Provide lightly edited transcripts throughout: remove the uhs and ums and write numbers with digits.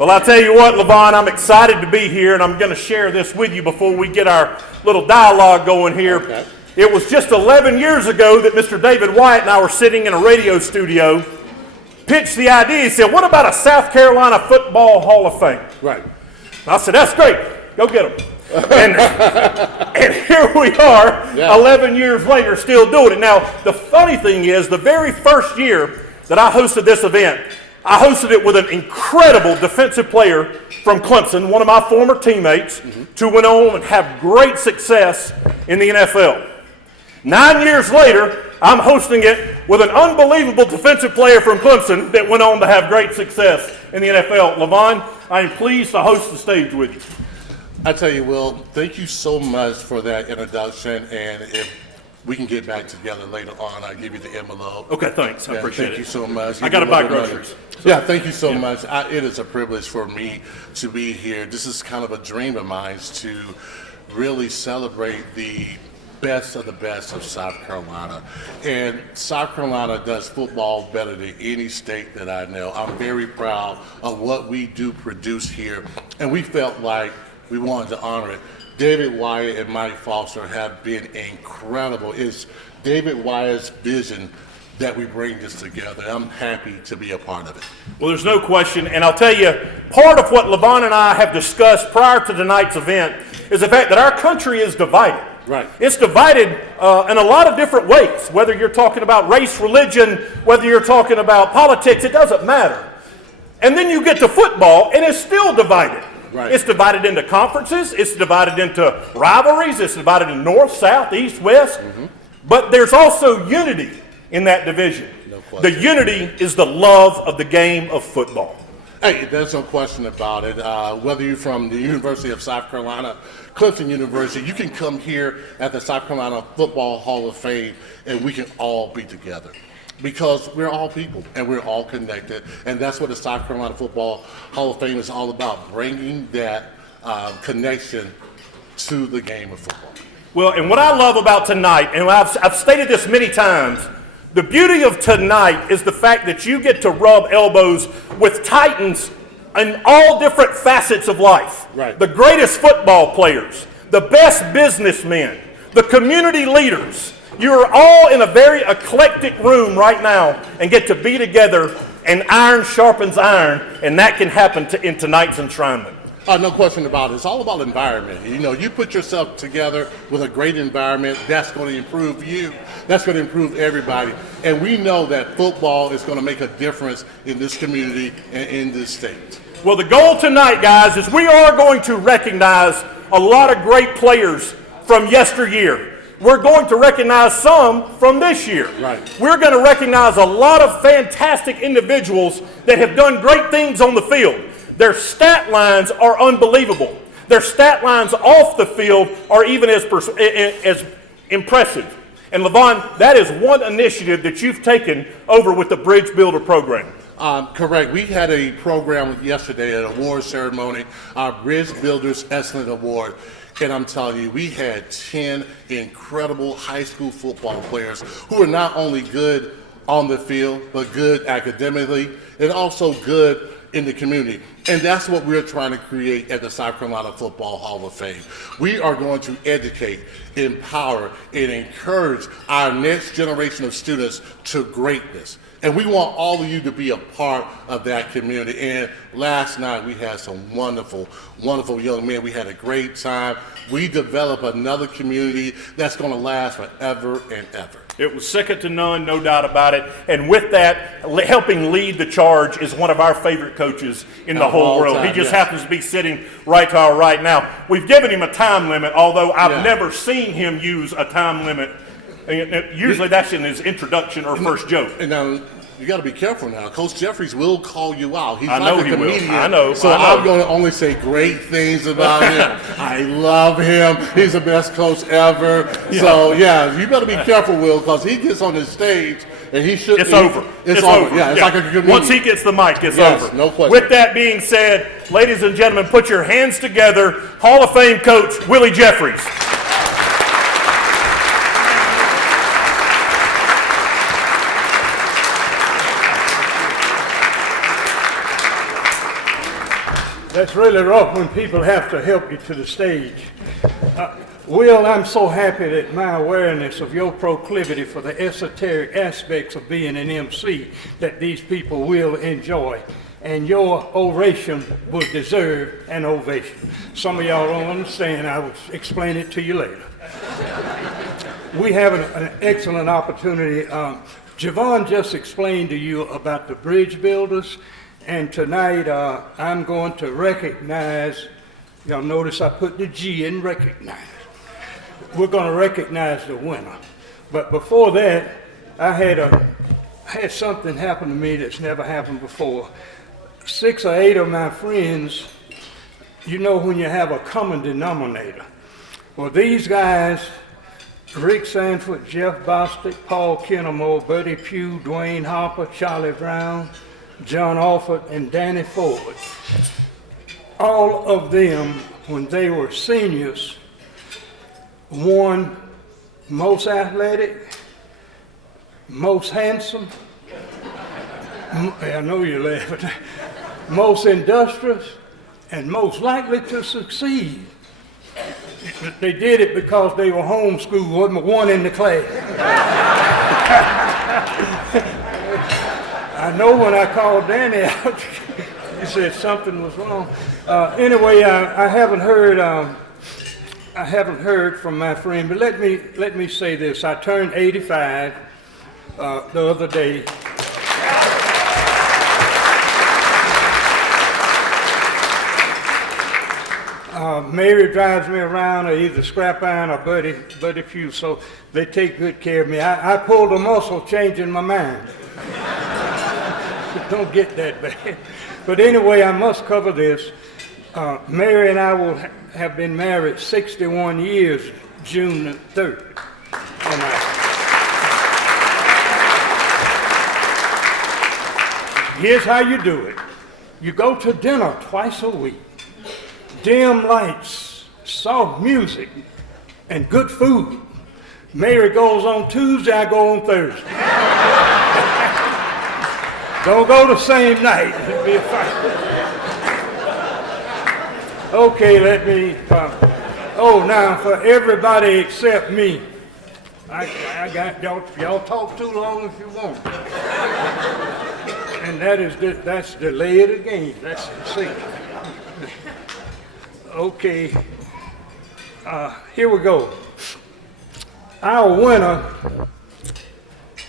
Well, I'll tell you what, Levon, I'm excited to be here, and I'm going to share this with you before we get our little dialogue going here. Okay. It was just 11 years ago that Mr. David White and I were sitting in a radio studio, pitched the idea. He said, what about a South Carolina Football Hall of Fame? Right. I said, that's great. Go get them. and here we are, 11 years later, still doing it. Now, the funny thing is, the very first year that I hosted this event, I hosted it with an incredible defensive player from Clemson, one of my former teammates, who went on and have great success in the NFL. 9 years later, I'm hosting it with an unbelievable defensive player from Clemson that went on to have great success in the NFL. Levon, I am pleased to host the stage with you. I tell you, Will, thank you so much for that introduction, and if we can get back together later on, I'll give you the envelope. Okay, thanks. I appreciate it. Thank you so much. I got to buy groceries. Yeah, thank you so much. It is a privilege for me to be here. This is kind of a dream of mine to really celebrate the best of the best of South Carolina. And South Carolina does football better than any state that I know. I'm very proud of what we do produce here, and we felt like we wanted to honor it. David Wyatt and Mike Foster have been incredible. It's David Wyatt's vision that we bring this together. I'm happy to be a part of it. Well, there's no question, and I'll tell you, part of what Levon and I have discussed prior to tonight's event is the fact that our country is divided. Right. It's divided in a lot of different ways, whether you're talking about race, religion, whether you're talking about politics, it doesn't matter. And then you get to football, and it's still divided. Right. It's divided into conferences, it's divided into rivalries, it's divided into north, south, east, west, but there's also unity in that division. No question. The unity is the love of the game of football. Hey, there's no question about it. Whether you're from the University of South Carolina, Clemson University, you can come here at the South Carolina Football Hall of Fame and we can all be together. Because we're all people and we're all connected, and that's what the South Carolina Football Hall of Fame is all about, bringing that connection to the game of football. Well, and what I love about tonight, and I've stated this many times, the beauty of tonight is the fact that you get to rub elbows with titans in all different facets of life. Right. The greatest football players, the best businessmen, the community leaders. You're all in a very eclectic room right now and get to be together, and iron sharpens iron, and that can happen in tonight's enshrinement. No question about it. It's all about environment. You know, you put yourself together with a great environment, that's going to improve you. That's going to improve everybody. And we know that football is going to make a difference in this community and in this state. Well, the goal tonight, guys, is we are going to recognize a lot of great players from yesteryear. We're going to recognize some from this year. Right. We're going to recognize a lot of fantastic individuals that have done great things on the field. Their stat lines are unbelievable. Their stat lines off the field are even as impressive. And Levon, that is one initiative that you've taken over with the BeABridgeBuilder program. Correct. We had a program yesterday, an award ceremony, our BeABridgeBuilders Excellent Award. And I'm telling you, we had 10 incredible high school football players who are not only good on the field, but good academically and also good in the community. And that's what we're trying to create at the South Carolina Football Hall of Fame. We are going to educate, empower, and encourage our next generation of students to greatness. And we want all of you to be a part of that community. And last night we had some wonderful, wonderful young men. We had a great time. We developed another community that's going to last forever and ever. It was second to none, no doubt about it. And with that, helping lead the charge is one of our favorite coaches in the whole world. He just happens to be sitting right to our right now. We've given him a time limit, although I've never seen him use a time limit. Usually that's in his introduction or first joke. And now you got to be careful now. Coach Jeffries will call you out. He's I know like a he comedian. will. I know. So I'm going to only say great things about him. I love him. He's the best coach ever. Yeah. So yeah, you better be careful, Will, because he gets on the stage and he should. It's over. It's over. Yeah, it's like a comedian. Once he gets the mic, it's over. No question. With that being said, ladies and gentlemen, put your hands together. Hall of Fame coach Willie Jeffries. That's really rough when people have to help you to the stage. Will, I'm so happy that my awareness of your proclivity for the esoteric aspects of being an MC that these people will enjoy. And your oration will deserve an ovation. Some of y'all don't understand. I will explain it to you later. We have an excellent opportunity. Javon just explained to you about the bridge builders. And tonight I'm going to recognize, y'all notice I put the G in recognize. We're going to recognize the winner. But before that, I had something happen to me that's never happened before. 6 or 8 of my friends, you know when you have a common denominator. Well, these guys, Rick Sanford, Jeff Bostic, Paul Kennemore, Buddy Pugh, Dwayne Harper, Charlie Brown, John Alford, and Danny Ford. All of them, when they were seniors, won most athletic, most handsome, I know you're laughing, most industrious, and most likely to succeed. They did it because they were homeschooled, wasn't one in the class. I know when I called Danny out, he said something was wrong. Anyway, I haven't heard from my friend, but let me say this. I turned 85 the other day. Mary drives me around, or either Scrap Iron or Buddy Pugh, so they take good care of me. I pulled a muscle changing my mind. Don't get that bad. But anyway, I must cover this. Mary and I will have been married 61 years, June the 3rd. Here's how you do it. You go to dinner twice a week. Dim lights, soft music, and good food. Mary goes on Tuesday, I go on Thursday. Don't go the same night. It'll be a fight. Okay, let me. Now for everybody except me, I got y'all talk too long if you want. And that's delay of the game. That's the secret. Okay, here we go. Our winner,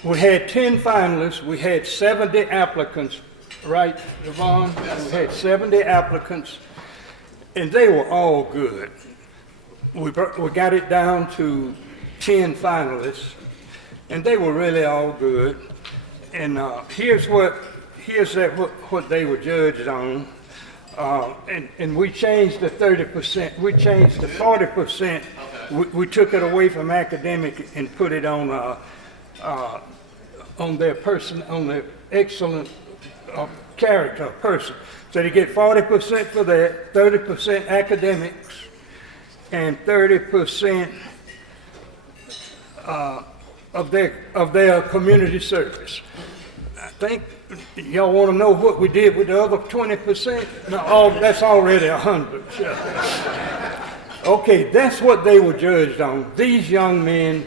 we had 10 finalists, we had 70 applicants, right, Yvonne? Yes. We had 70 applicants, and they were all good. We got it down to 10 finalists, and they were really all good. And here's what they were judged on. And we changed the 30%, we changed the 40%. We took it away from academic and put it on their person, on their excellent character person. So they get 40% for that, 30% academics, and 30% of their community service. I think y'all want to know what we did with the other 20%? No, that's already 100. Okay, that's what they were judged on. These young men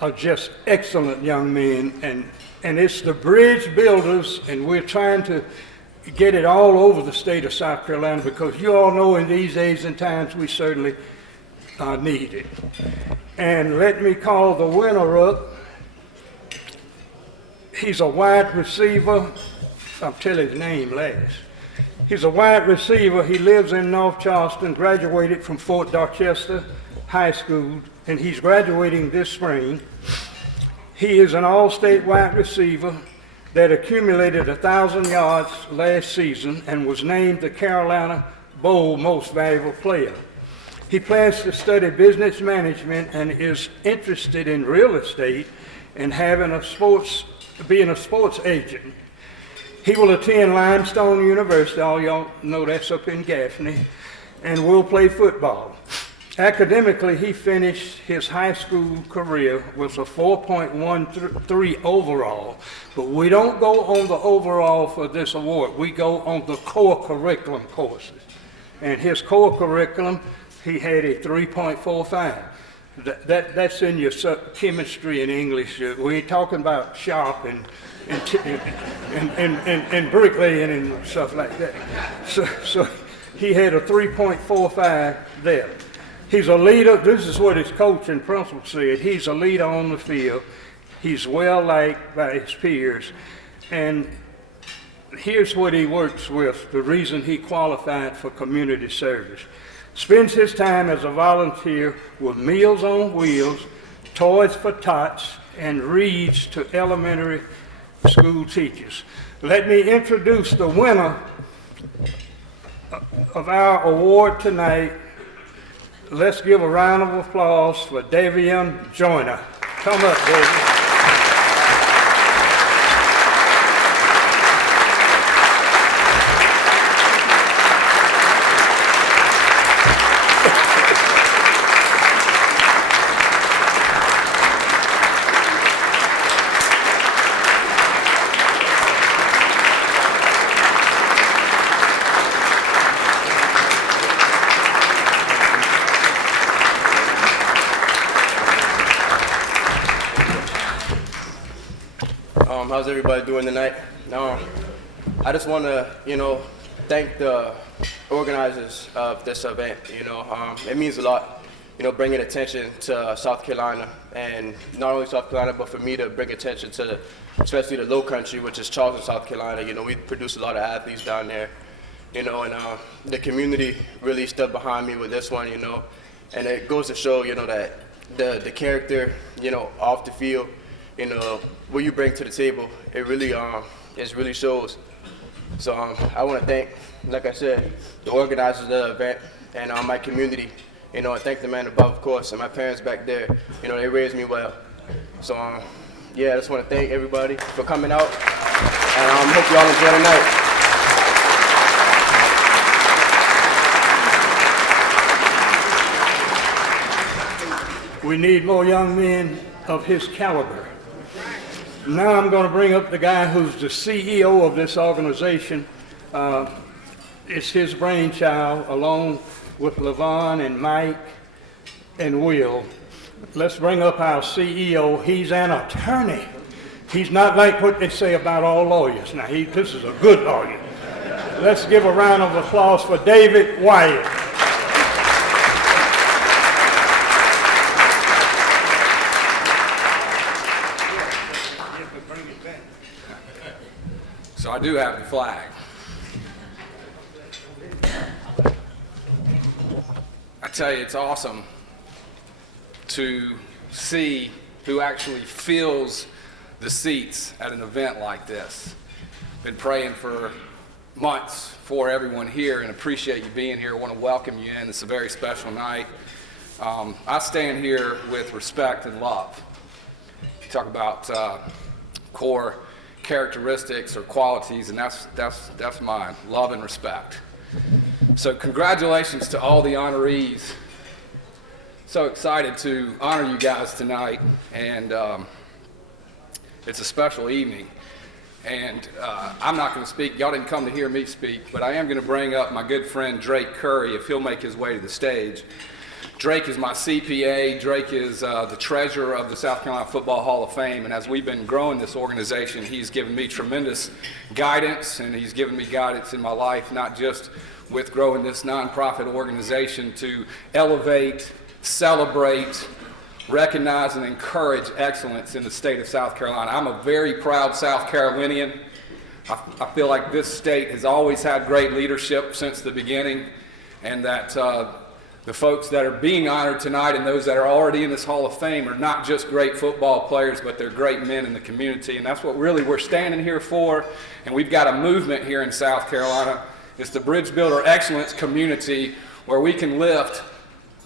are just excellent young men, and it's the bridge builders, and we're trying to get it all over the state of South Carolina, because you all know in these days and times we certainly need it. And let me call the winner up. He's a wide receiver. I'll tell his name last. He's a wide receiver. He lives in North Charleston, graduated from Fort Dorchester High School, and he's graduating this spring. He is an all-state wide receiver that accumulated 1,000 yards last season and was named the Carolina Bowl Most Valuable Player. He plans to study business management and is interested in real estate and being a sports agent. He will attend Limestone University, all y'all know that's up in Gaffney, and will play football. Academically, he finished his high school career with a 4.13 overall, but we don't go on the overall for this award. We go on the core curriculum courses. And his core curriculum, he had a 3.45. That's in your chemistry and English. We ain't talking about shop and bricklaying and stuff like that. So he had a 3.45 there. He's a leader. This is what his coach and principal said. He's a leader on the field. He's well liked by his peers. And here's what he works with, the reason he qualified for community service. Spends his time as a volunteer with Meals on Wheels, Toys for Tots, and reads to elementary school teachers. Let me introduce the winner of our award tonight. Let's give a round of applause for Davian Joyner. Come up, David. How's everybody doing tonight? I just want to, thank the organizers of this event. It means a lot, bringing attention to South Carolina, and not only South Carolina, but for me to bring attention to, especially the Low Country, which is Charleston, South Carolina. We produce a lot of athletes down there, and the community really stood behind me with this one, and it goes to show, that the character, off the field, what you bring to the table, it really shows. So I want to thank, like I said, the organizers of the event and my community, and thank the man above, of course, and my parents back there. They raised me well. So yeah, I just want to thank everybody for coming out, and hope you all enjoy the night. We need more young men of his caliber. Now I'm going to bring up the guy who's the CEO of this organization. It's his brainchild, along with Levon and Mike and Will. Let's bring up our CEO. He's an attorney. He's not like what they say about all lawyers. Now, this is a good lawyer. Let's give a round of applause for David Wyatt. So I do have the flag. I tell you, it's awesome to see who actually fills the seats at an event like this. Been praying for months for everyone here and appreciate you being here. I want to welcome you in. It's a very special night. I stand here with respect and love. You talk about core characteristics or qualities, and that's mine, love and respect. So congratulations to all the honorees. So excited to honor you guys tonight, and it's a special evening. And I'm not going to speak, y'all didn't come to hear me speak, but I am going to bring up my good friend Drake Curry, if he'll make his way to the stage. Drake is my CPA. Drake is the treasurer of the South Carolina Football Hall of Fame, and as we've been growing this organization, he's given me tremendous guidance, and he's given me guidance in my life, not just with growing this nonprofit organization to elevate, celebrate, recognize, and encourage excellence in the state of South Carolina. I'm a very proud South Carolinian. I feel like this state has always had great leadership since the beginning, and that the folks that are being honored tonight and those that are already in this Hall of Fame are not just great football players, but they're great men in the community. And that's what really we're standing here for. And we've got a movement here in South Carolina. It's the BeABridgeBuilder Excellence Community, where we can lift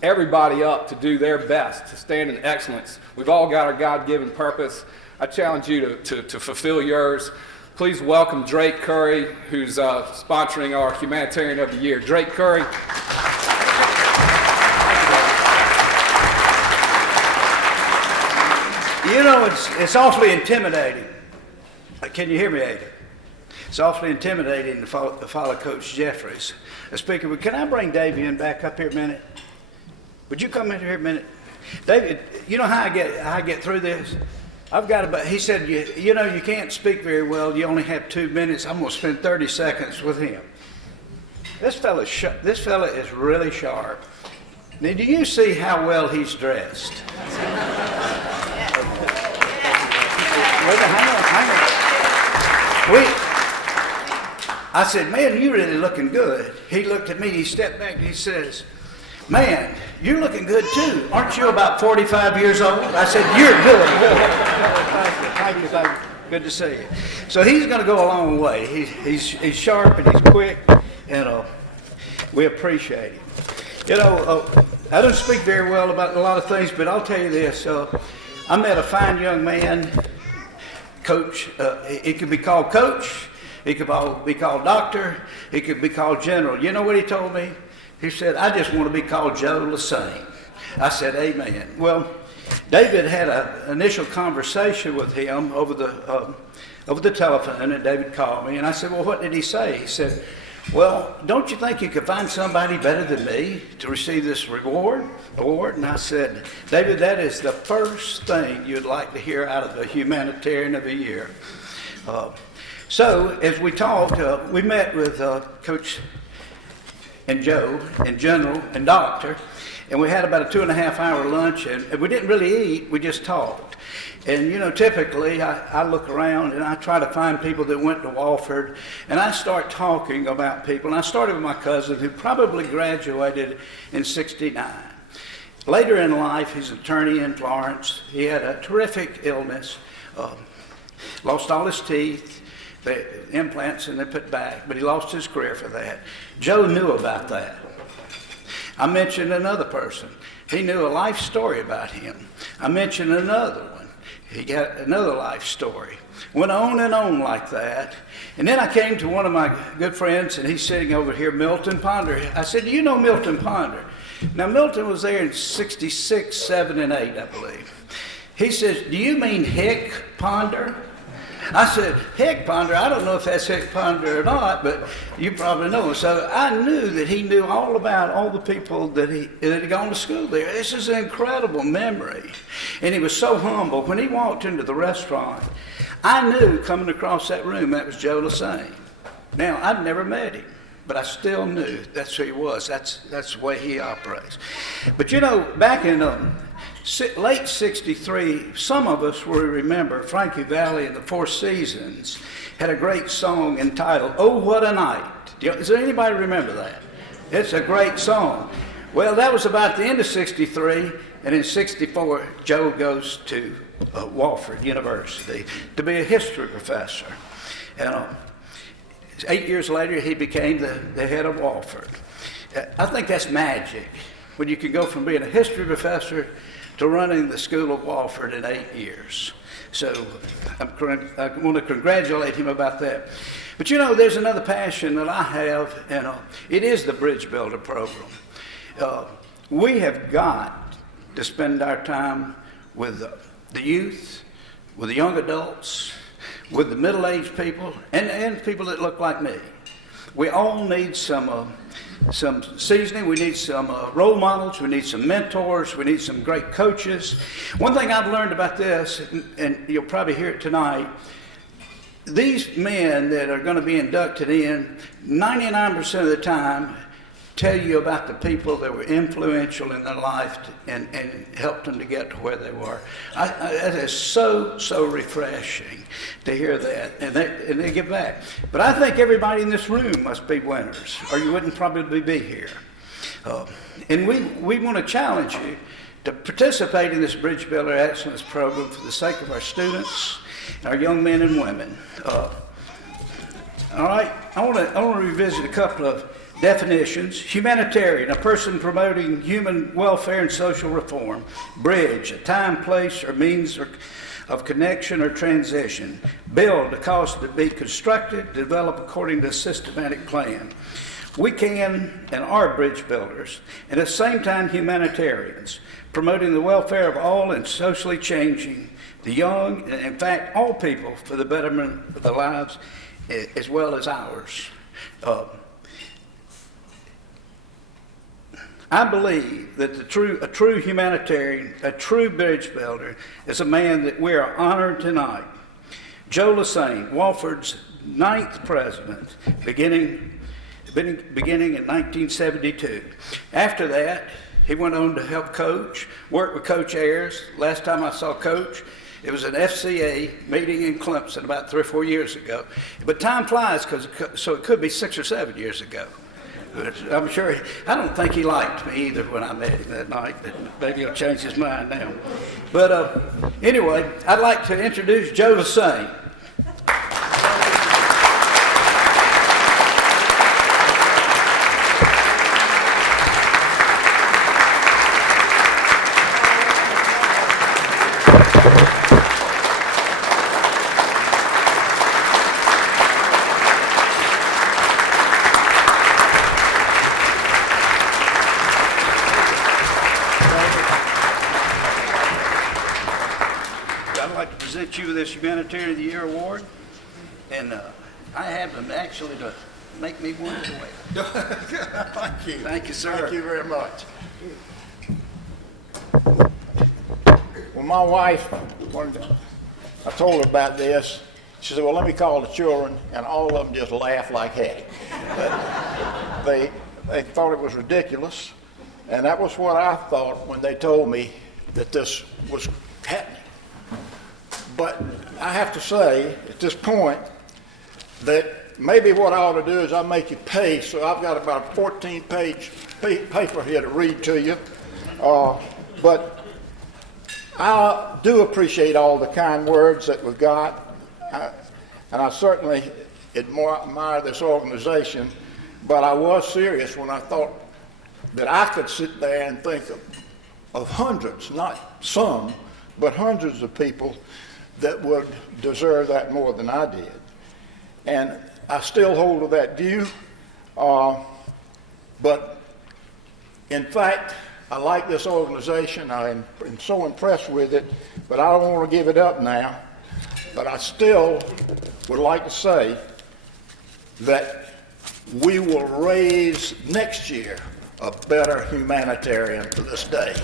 everybody up to do their best, to stand in excellence. We've all got our God-given purpose. I challenge you to fulfill yours. Please welcome Drake Curry, who's sponsoring our Humanitarian of the Year. Drake Curry. You know, it's awfully intimidating. Can you hear me, Ada? It's awfully intimidating to follow Coach Jeffries. Speaker, can I bring Davian back up here a minute? Would you come in here a minute? David, you know how I get through this? He said, you know, you can't speak very well. You only have 2 minutes. I'm going to spend 30 seconds with him. This fella is really sharp. Now, do you see how well he's dressed? Hang on. I said, man, you're really looking good. He looked at me, he stepped back, and he says, man, you're looking good too. Aren't you about 45 years old? I said, you're good. Thank you. Good to see you. So he's going to go a long way. He's sharp and he's quick, and we appreciate him. You know, I don't speak very well about a lot of things, but I'll tell you this. I met a fine young man, Coach. He could be called Coach. He could be called Doctor. He could be called General. You know what he told me? He said, I just want to be called Joab Lesesne. I said, amen. Well, David had an initial conversation with him over the telephone, and David called me, and I said, well, what did he say? He said, well, don't you think you could find somebody better than me to receive this award? And I said, David, that is the first thing you'd like to hear out of the Humanitarian of the Year. So as we talked, we met with Coach and Joe and General and Doctor, and we had about a 2.5-hour lunch, and we didn't really eat, we just talked. And you know, typically I look around and I try to find people that went to Wofford, and I start talking about people. And I started with my cousin who probably graduated in '69. Later in life, he's an attorney in Florence. He had a terrific illness, lost all his teeth, the implants, and they put back, but he lost his career for that. Joe knew about that. I mentioned another person. He knew a life story about him. I mentioned another one. He got another life story. Went on and on like that. And then I came to one of my good friends, and he's sitting over here, Milton Ponder. I said, do you know Milton Ponder? Now, Milton was there in '66, '7, and '8, I believe. He says, do you mean Hick Ponder? I said, Hick Ponder, I don't know if that's Hick Ponder or not, but you probably know him. So I knew that he knew all about all the people that had gone to school there. This is an incredible memory. And he was so humble. When he walked into the restaurant, I knew coming across that room that was Joab Lesesne. Now, I'd never met him, but I still knew that's who he was. That's the way he operates. But you know, back in late '63, some of us will remember Frankie Valli and the Four Seasons had a great song entitled, Oh, What a Night. Does anybody remember that? It's a great song. Well, that was about the end of '63, and in '64, Joe goes to Wofford University to be a history professor. And 8 years later, he became the head of Wofford. I think that's magic, when you can go from being a history professor to running the School of Wofford in 8 years. So I want to congratulate him about that. But you know, there's another passion that I have, and it is the Bridge Builder program. We have got to spend our time with the youth, with the young adults, with the middle-aged people, and people that look like me. We all need some seasoning, we need some role models, we need some mentors, we need some great coaches. One thing I've learned about this, and you'll probably hear it tonight, these men that are going to be inducted in, 99% of the time, tell you about the people that were influential in their life and helped them to get to where they were. It is so refreshing to hear that, and they give back. But I think everybody in this room must be winners, or you wouldn't probably be here. And we want to challenge you to participate in this Bridge Builder Excellence Program for the sake of our students, our young men and women. All right, I want to revisit a couple of definitions. Humanitarian, a person promoting human welfare and social reform. Bridge, a time, place, or means of connection or transition. Build, a cause to be constructed, develop according to a systematic plan. We can and are bridge builders, and at the same time humanitarians, promoting the welfare of all and socially changing the young, and in fact all people, for the betterment of their lives as well as ours. I believe that a true humanitarian, a true bridge builder, is a man that we are honored tonight. Joab Lesesne, Wofford's 9th president, beginning in 1972. After that, he went on to help coach, work with Coach Ayers. Last time I saw Coach, it was an FCA meeting in Clemson about 3 or 4 years ago. But time flies, so it could be 6 or 7 years ago. But I'm sure, I don't think he liked me either when I met him that night, but maybe he'll change his mind now. But anyway, I'd like to introduce Joab Lesesne. You with this Humanitarian of the Year award, and I have them actually to make me one as well. Thank you. Thank you, sir. Thank you very much. Well, my wife, when I told her about this, she said, well, let me call the children, and all of them just laughed like heck. They thought it was ridiculous, and that was what I thought when they told me that this was happening. But I have to say, at this point, that maybe what I ought to do is I'll make you pay. So I've got about a 14-page paper here to read to you. But I do appreciate all the kind words that we've got. And I certainly admire this organization. But I was serious when I thought that I could sit there and think of hundreds, not some, but hundreds of people that would deserve that more than I did. And I still hold to that view, but in fact, I like this organization. I'm so impressed with it, but I don't want to give it up now. But I still would like to say that we will raise next year a better humanitarian to this day.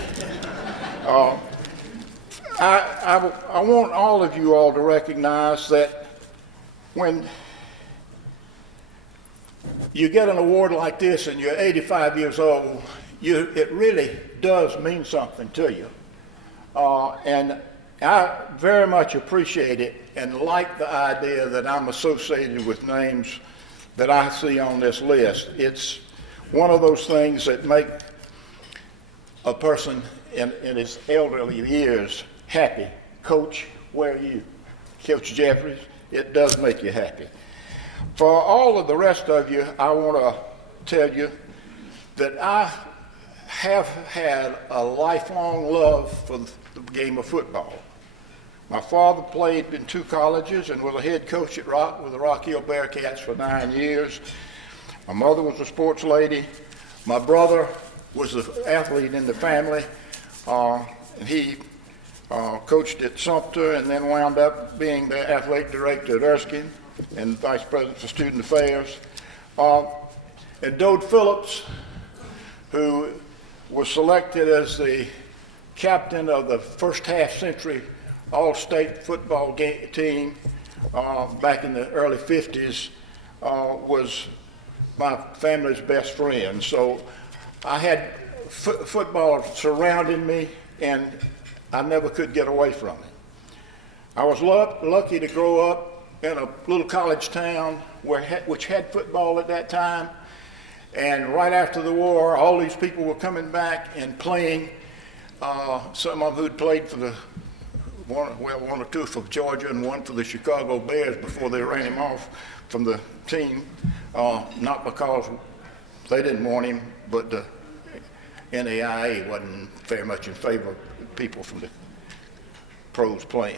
I want all of you all to recognize that when you get an award like this and you're 85 years old, it really does mean something to you. And I very much appreciate it and like the idea that I'm associated with names that I see on this list. It's one of those things that make a person in his elderly years happy. Coach, where are you? Coach Jeffries, it does make you happy. For all of the rest of you, I want to tell you that I have had a lifelong love for the game of football. My father played in 2 colleges and was a head coach at with the Rock Hill Bearcats for 9 years. My mother was a sports lady. My brother was an athlete in the family, and he coached at Sumter and then wound up being the athletic director at Erskine and vice president for student affairs. And Dode Phillips, who was selected as the captain of the first half-century all-state football team back in the early 50s, was my family's best friend. So I had football surrounding me, and I never could get away from it. I was lucky to grow up in a little college town which had football at that time. And right after the war, all these people were coming back and playing. Some of them who'd played for one or two for Georgia and one for the Chicago Bears before they ran him off from the team. Not because they didn't want him, but the NAIA wasn't very much in favor of people from the pros playing.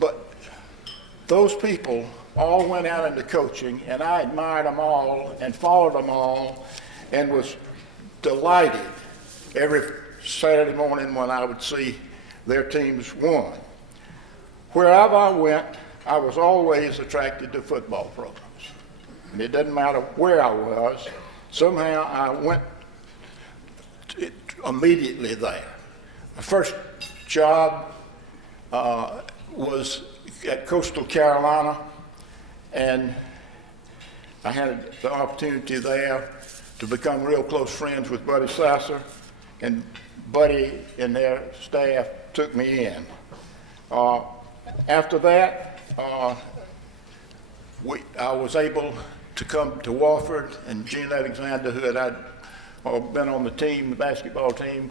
But those people all went out into coaching, and I admired them all and followed them all and was delighted every Saturday morning when I would see their teams won. Wherever I went, I was always attracted to football programs. And it doesn't matter where I was, somehow I went immediately there. My first job was at Coastal Carolina, and I had the opportunity there to become real close friends with Buddy Sasser, and Buddy and their staff took me in. After that, I was able to come to Wofford, and Gene Alexander, who had been on the team, the basketball team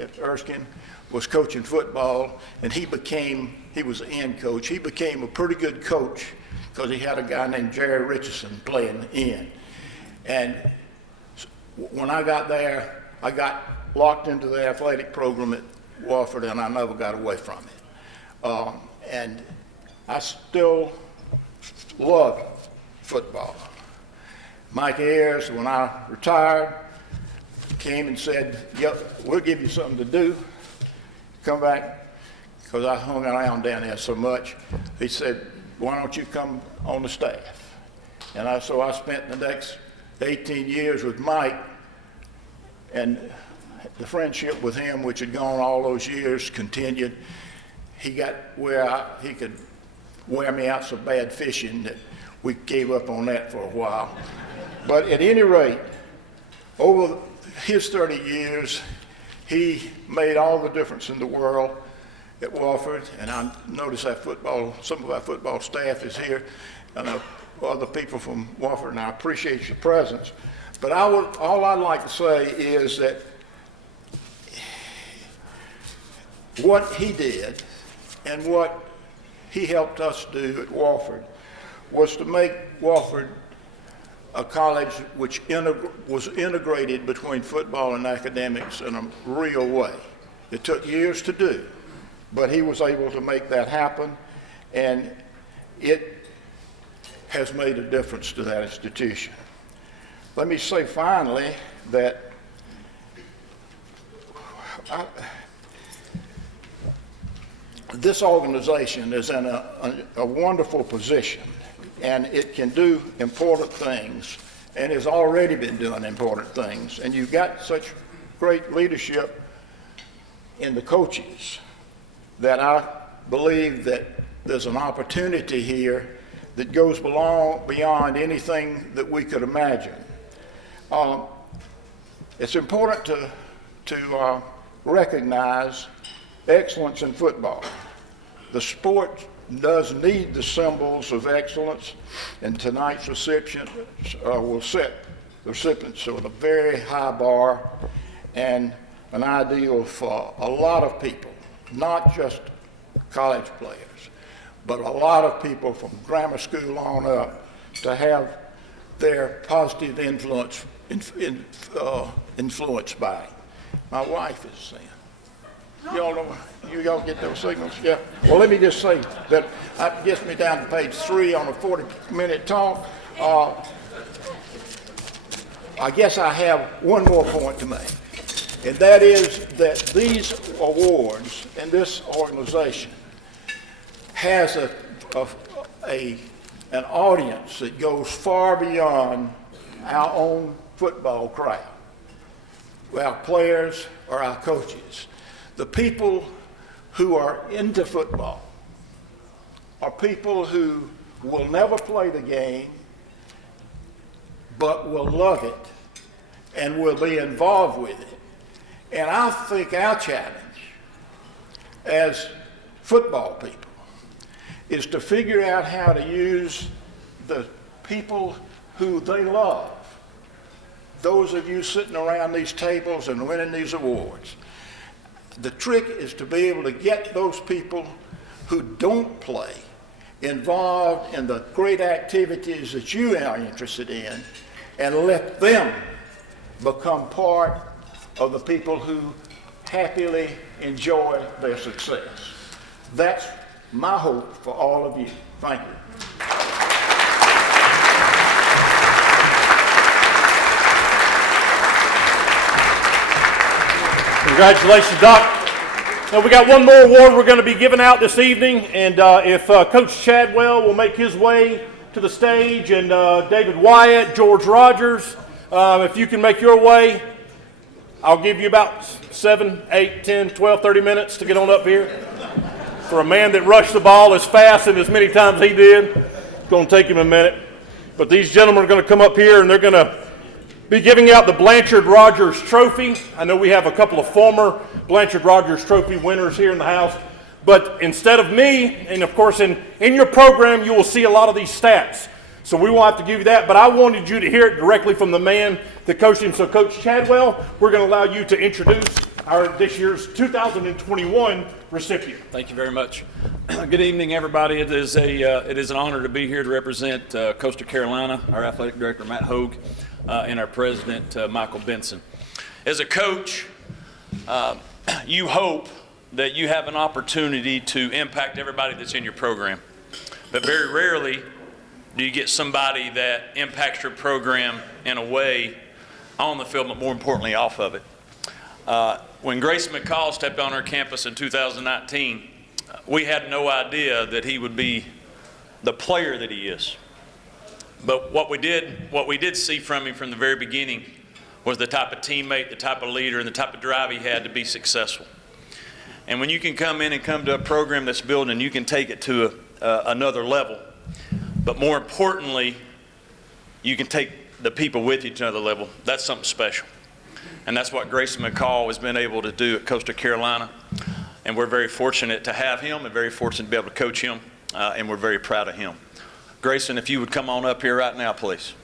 at Erskine, was coaching football, and he was the end coach. He became a pretty good coach because he had a guy named Jerry Richardson playing the end. And when I got there, I got locked into the athletic program at Wofford, and I never got away from it. And I still love football. Mike Ayers, when I retired, came and said, "Yep, we'll give you something to do. Come back," because I hung around down there so much. He said, "Why don't you come on the staff?" And so I spent the next 18 years with Mike, and the friendship with him, which had gone all those years, continued. He got where he could wear me out so bad fishing that we gave up on that for a while. But at any rate, over his 30 years, he made all the difference in the world at Wofford, and I notice that some of our football staff is here, and other people from Wofford, and I appreciate your presence. But all I'd like to say is that what he did and what he helped us do at Wofford was to make Wofford a college which was integrated between football and academics in a real way. It took years to do, but he was able to make that happen, and it has made a difference to that institution. Let me say finally that this organization is in a wonderful position, and it can do important things and has already been doing important things. And you've got such great leadership in the coaches that I believe that there's an opportunity here that goes beyond anything that we could imagine. It's important to recognize excellence in football. The sport does need the symbols of excellence, and tonight's reception will set the recipients to a very high bar and an ideal for a lot of people, not just college players, but a lot of people from grammar school on up to have their positive influence influenced by it. My wife is saying, y'all get those signals? Yeah. Well, let me just say that that gets me down to page 3 on a 40-minute talk. I guess I have one more point to make, and that is that these awards and this organization has an audience that goes far beyond our own football crowd, our players or our coaches. The people who are into football are people who will never play the game, but will love it and will be involved with it. And I think our challenge as football people is to figure out how to use the people who they love, those of you sitting around these tables and winning these awards. The trick is to be able to get those people who don't play involved in the great activities that you are interested in, and let them become part of the people who happily enjoy their success. That's my hope for all of you. Thank you. Congratulations, Doc. Now, we got one more award we're going to be giving out this evening, and if Coach Chadwell will make his way to the stage, and David Wyatt, George Rogers, if you can make your way, I'll give you about 7, 8, 10, 12, 30 minutes to get on up here. For a man that rushed the ball as fast and as many times he did, it's going to take him a minute. But these gentlemen are going to come up here, and they're going to be giving out the Blanchard-Rogers Trophy. I know we have a couple of former Blanchard-Rogers Trophy winners here in the house. But instead of me, and of course in your program you will see a lot of these stats. So we won't have to give you that, but I wanted you to hear it directly from the man that coached him. So Coach Chadwell, we're going to allow you to introduce this year's 2021 recipient. Thank you very much. Good evening, everybody. It is an honor to be here to represent Coastal Carolina, our athletic director, Matt Hogue, and our president, Michael Benson. As a coach, you hope that you have an opportunity to impact everybody that's in your program. But very rarely do you get somebody that impacts your program in a way on the field, but more importantly, off of it. When Grayson McCall stepped on our campus in 2019, we had no idea that he would be the player that he is. But what we did see from him from the very beginning was the type of teammate, the type of leader, and the type of drive he had to be successful. And when you can come in and come to a program that's building, you can take it to another level. But more importantly, you can take the people with you to another level. That's something special. And that's what Grayson McCall has been able to do at Coastal Carolina. And we're very fortunate to have him and very fortunate to be able to coach him. And we're very proud of him. Grayson, if you would come on up here right now, please.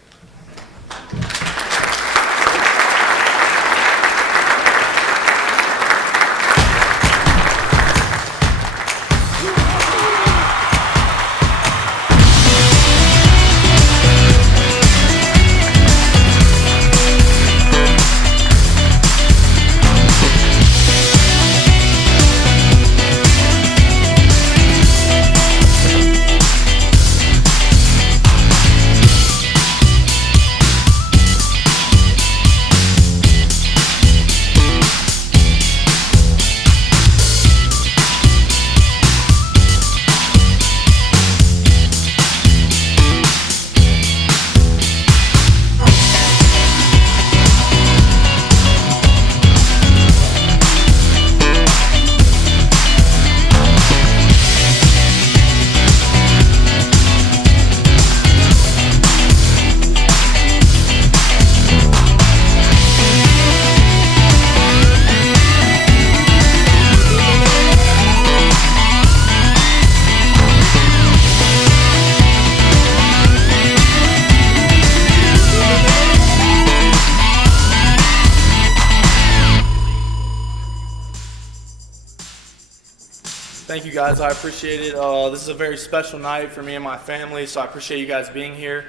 Thank you guys, I appreciate it. This is a very special night for me and my family, so I appreciate you guys being here.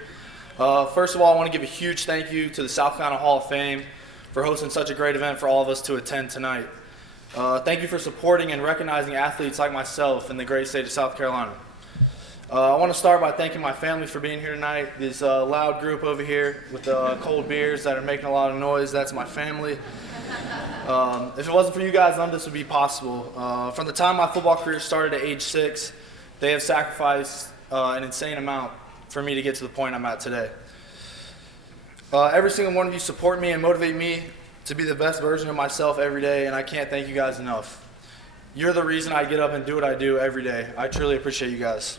First of all, I want to give a huge thank you to the South Carolina Hall of Fame for hosting such a great event for all of us to attend tonight. Thank you for supporting and recognizing athletes like myself in the great state of South Carolina. I want to start by thanking my family for being here tonight. This loud group over here with the cold beers that are making a lot of noise, that's my family. If it wasn't for you guys, none of this would be possible. From the time my football career started at age 6, they have sacrificed an insane amount for me to get to the point I'm at today. Every single one of you support me and motivate me to be the best version of myself every day, and I can't thank you guys enough. You're the reason I get up and do what I do every day. I truly appreciate you guys.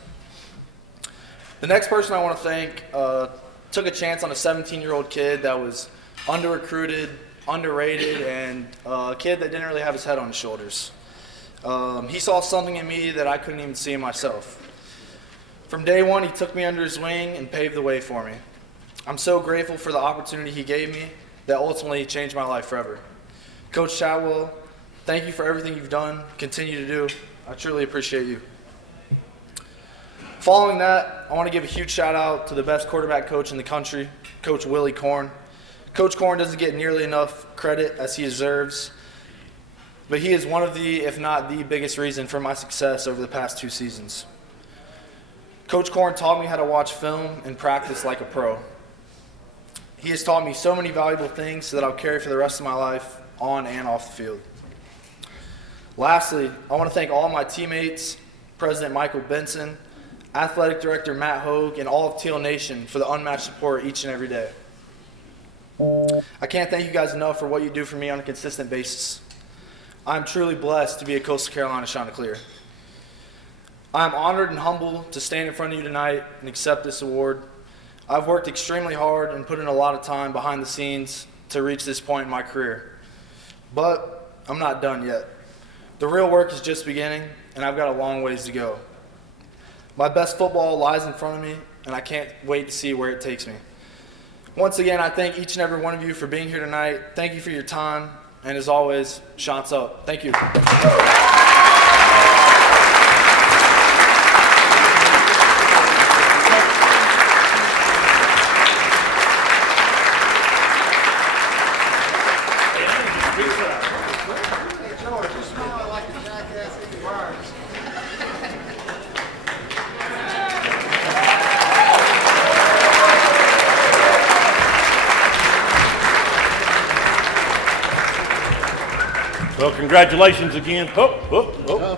The next person I want to thank took a chance on a 17-year-old kid that was under-recruited, underrated, and a kid that didn't really have his head on his shoulders. He saw something in me that I couldn't even see in myself. From day one, he took me under his wing and paved the way for me. I'm so grateful for the opportunity he gave me that ultimately changed my life forever. Coach Chadwell, thank you for everything you've done, continue to do. I truly appreciate you. Following that, I want to give a huge shout out to the best quarterback coach in the country, Coach Willie Corn. Coach Corn doesn't get nearly enough credit as he deserves, but he is one of the, if not the biggest reason for my success over the past 2 seasons. Coach Corn taught me how to watch film and practice like a pro. He has taught me so many valuable things that I'll carry for the rest of my life on and off the field. Lastly, I want to thank all my teammates, President Michael Benson, Athletic Director Matt Hogue, and all of Teal Nation for the unmatched support each and every day. I can't thank you guys enough for what you do for me on a consistent basis. I'm truly blessed to be a Coastal Carolina Chanticleer. I'm honored and humbled to stand in front of you tonight and accept this award. I've worked extremely hard and put in a lot of time behind the scenes to reach this point in my career. But I'm not done yet. The real work is just beginning, and I've got a long ways to go. My best football lies in front of me, and I can't wait to see where it takes me. Once again, I thank each and every one of you for being here tonight. Thank you for your time, and as always, shots up. Thank you. Well, congratulations again. Oh.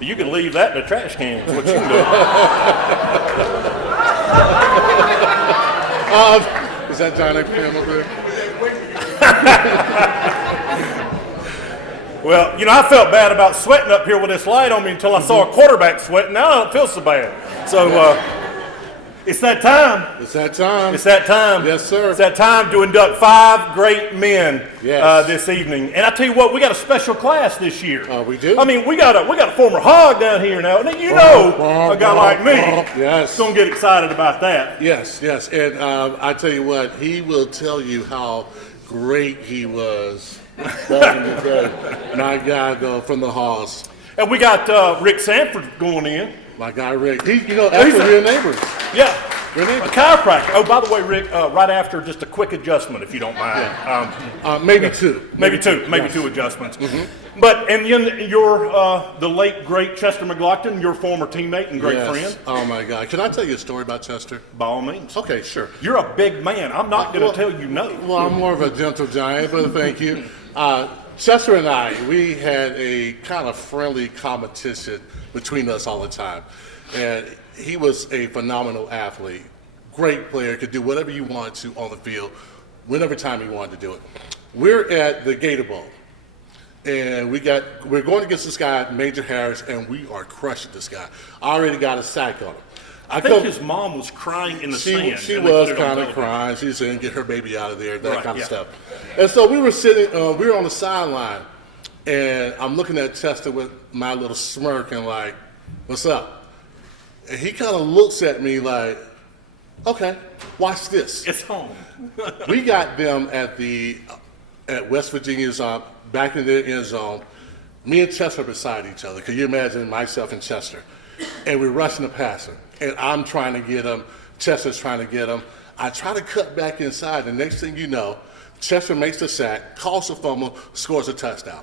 You can leave that in the trash can. That's what you can do. Is that John Pam over there? Well, you know, I felt bad about sweating up here with this light on me until I saw a quarterback sweating. Now I don't feel so bad. So it's that time. It's that time. It's that time. Yes, sir. It's that time to induct 5 great men Yes. this evening. And I tell you what, we got a special class this year. We do? I mean, we got a former Hog down here now. And you know, a guy like me Yes. is going to get excited about that. Yes. And I tell you what, he will tell you how great he was back in the day. My guy, though, from the Halls. And we got Rick Sanford going in. My guy, Rick. Actually, we're neighbors. Yeah. We're neighbors. A chiropractor. Oh, by the way, Rick, right after, just a quick adjustment, if you don't mind. Maybe two. Maybe two adjustments. Mm-hmm. But, and you're the late, great Chester McGlockton, your former teammate and great friend. Oh, my God. Can I tell you a story about Chester? By all means. Okay, sure. You're a big man. I'm not going to tell you no. Well, I'm more of a gentle giant, but thank you. Chester and I, we had a kind of friendly competition between us all the time. And he was a phenomenal athlete, great player, could do whatever you wanted to on the field, whenever time you wanted to do it. We're at the Gator Bowl, and we're going against this guy, Major Harris, and we are crushing this guy. I already got a sack on him. I think his mom was crying in the stand. She was kind of crying. She said, "Get her baby out of there," that kind of stuff. And so we were sitting, we were on the sideline, and I'm looking at Chester with my little smirk and like, "What's up?" And he kind of looks at me like, "Okay, watch this." It's home. We got them at West Virginia's back in their end zone. Me and Chester beside each other. Can you imagine myself and Chester? And we're rushing the passer. And I'm trying to get him. Chester's trying to get him. I try to cut back inside. The next thing you know, Chester makes the sack, calls the fumble, scores a touchdown.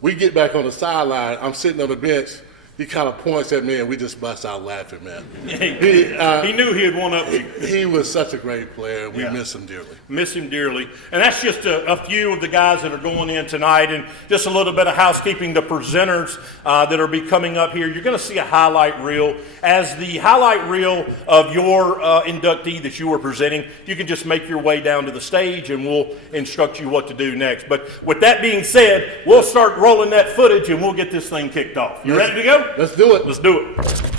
We get back on the sideline. I'm sitting on the bench. He kind of points at me, and we just bust out laughing, man. He knew he had won up you. He was such a great player. We miss him dearly. Miss him dearly. And that's just a few of the guys that are going in tonight. And just a little bit of housekeeping. The presenters that are be coming up here, you're going to see a highlight reel. As the highlight reel of your inductee that you were presenting, you can just make your way down to the stage, and we'll instruct you what to do next. But with that being said, we'll start rolling that footage, and we'll get this thing kicked off. You ready to go? Let's do it. Let's do it.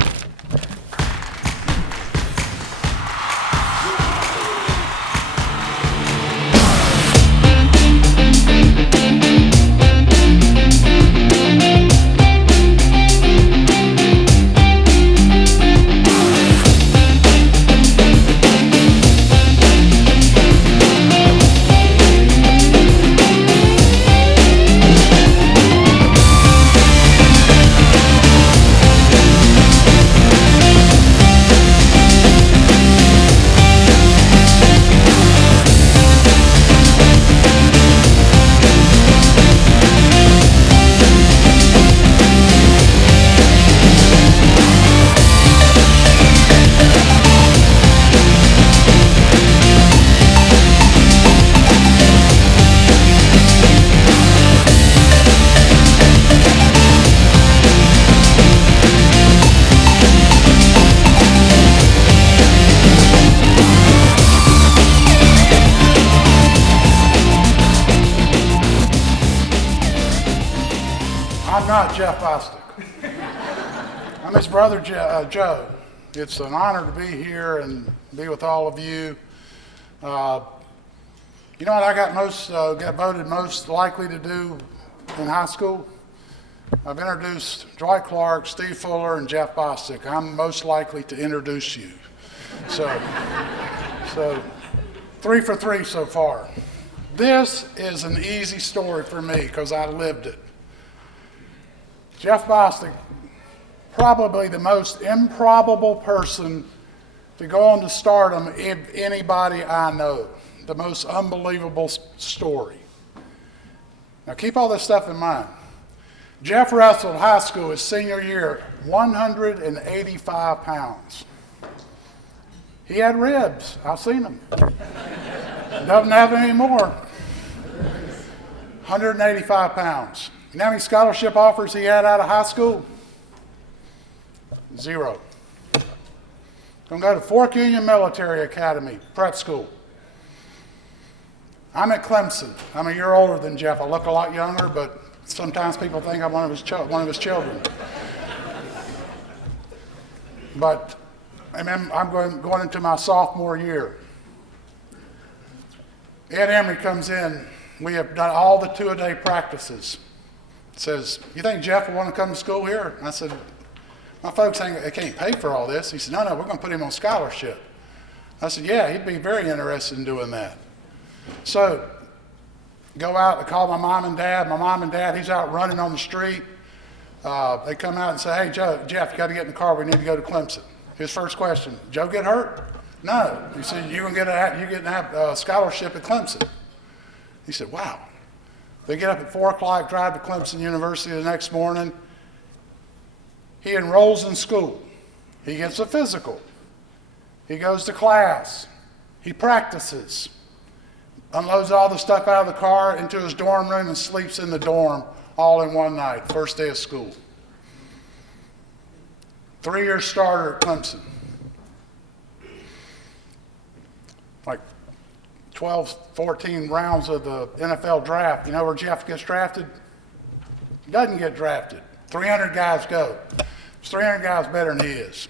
not Jeff Bostic. I'm his brother, Joe. It's an honor to be here and be with all of you. You know what I got voted most likely to do in high school? I've introduced Dwight Clark, Steve Fuller, and Jeff Bostic. I'm most likely to introduce you. So 3 for 3 so far. This is an easy story for me because I lived it. Jeff Bostic, probably the most improbable person to go on to stardom of anybody I know. The most unbelievable story. Now keep all this stuff in mind. Jeff wrestled high school his senior year, 185 pounds. He had ribs. I've seen them. Doesn't have any more. 185 pounds. You know how many scholarship offers he had out of high school? 0. Gonna go to Fork Union Military Academy, prep school. I'm at Clemson. I'm a year older than Jeff. I look a lot younger, but sometimes people think I'm one of his children. But I'm going into my sophomore year. Ed Emery comes in. We have done all the 2-a-day practices. Says, "You think Jeff will want to come to school here?" And I said, "My folks think they can't pay for all this." He said, "No, we're going to put him on scholarship." I said, "Yeah, he'd be very interested in doing that." So, go out, I call my mom and dad. My mom and dad, he's out running on the street. They come out and say, "Hey, Jeff, you got to get in the car. We need to go to Clemson." His first question, "Joe get hurt?" "No." He said, "You're going to have a scholarship at Clemson." He said, "Wow." They get up at 4 o'clock, drive to Clemson University the next morning. He enrolls in school. He gets a physical. He goes to class. He practices. Unloads all the stuff out of the car into his dorm room and sleeps in the dorm all in one night, first day of school. 3-year starter at Clemson. Like 12, 14 rounds of the NFL draft. You know where Jeff gets drafted? He doesn't get drafted. 300 guys go. There's 300 guys better than he is.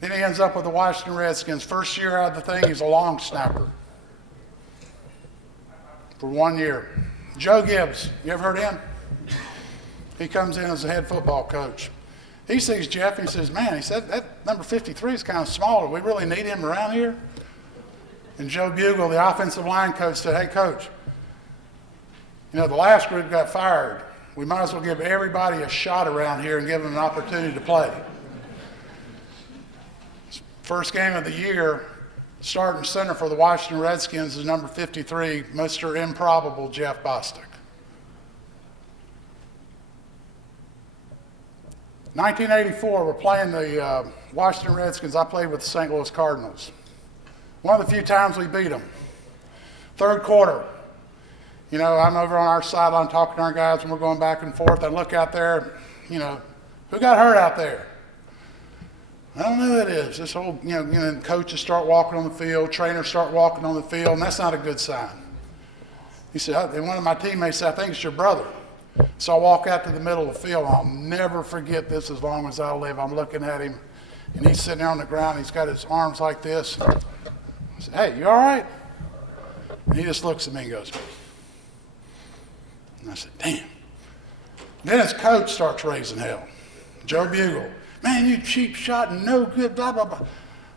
Then he ends up with the Washington Redskins. First year out of the thing, he's a long snapper for 1 year. Joe Gibbs, you ever heard of him? He comes in as a head football coach. He sees Jeff and he says, "Man," he said, "that number 53 is kind of small. Do we really need him around here?" And Joe Bugle, the offensive line coach, said, "Hey, coach, you know, the last group got fired. We might as well give everybody a shot around here and give them an opportunity to play." First game of the year, starting center for the Washington Redskins is number 53, Mr. Improbable Jeff Bostic. 1984, we're playing the Washington Redskins. I played with the St. Louis Cardinals. One of the few times we beat them. Third quarter, you know, I'm over on our sideline talking to our guys and we're going back and forth. I look out there, you know, who got hurt out there? I don't know who it is. This whole, coaches start walking on the field, trainers start walking on the field, and that's not a good sign. He said, and one of my teammates said, "I think it's your brother." So I walk out to the middle of the field. I'll never forget this as long as I live. I'm looking at him, and he's sitting there on the ground. He's got his arms like this. I said, "Hey, you all right?" And he just looks at me and goes, and I said, "Damn." Then his coach starts raising hell. Joe Bugle. "Man, you cheap shot and no good, blah, blah, blah."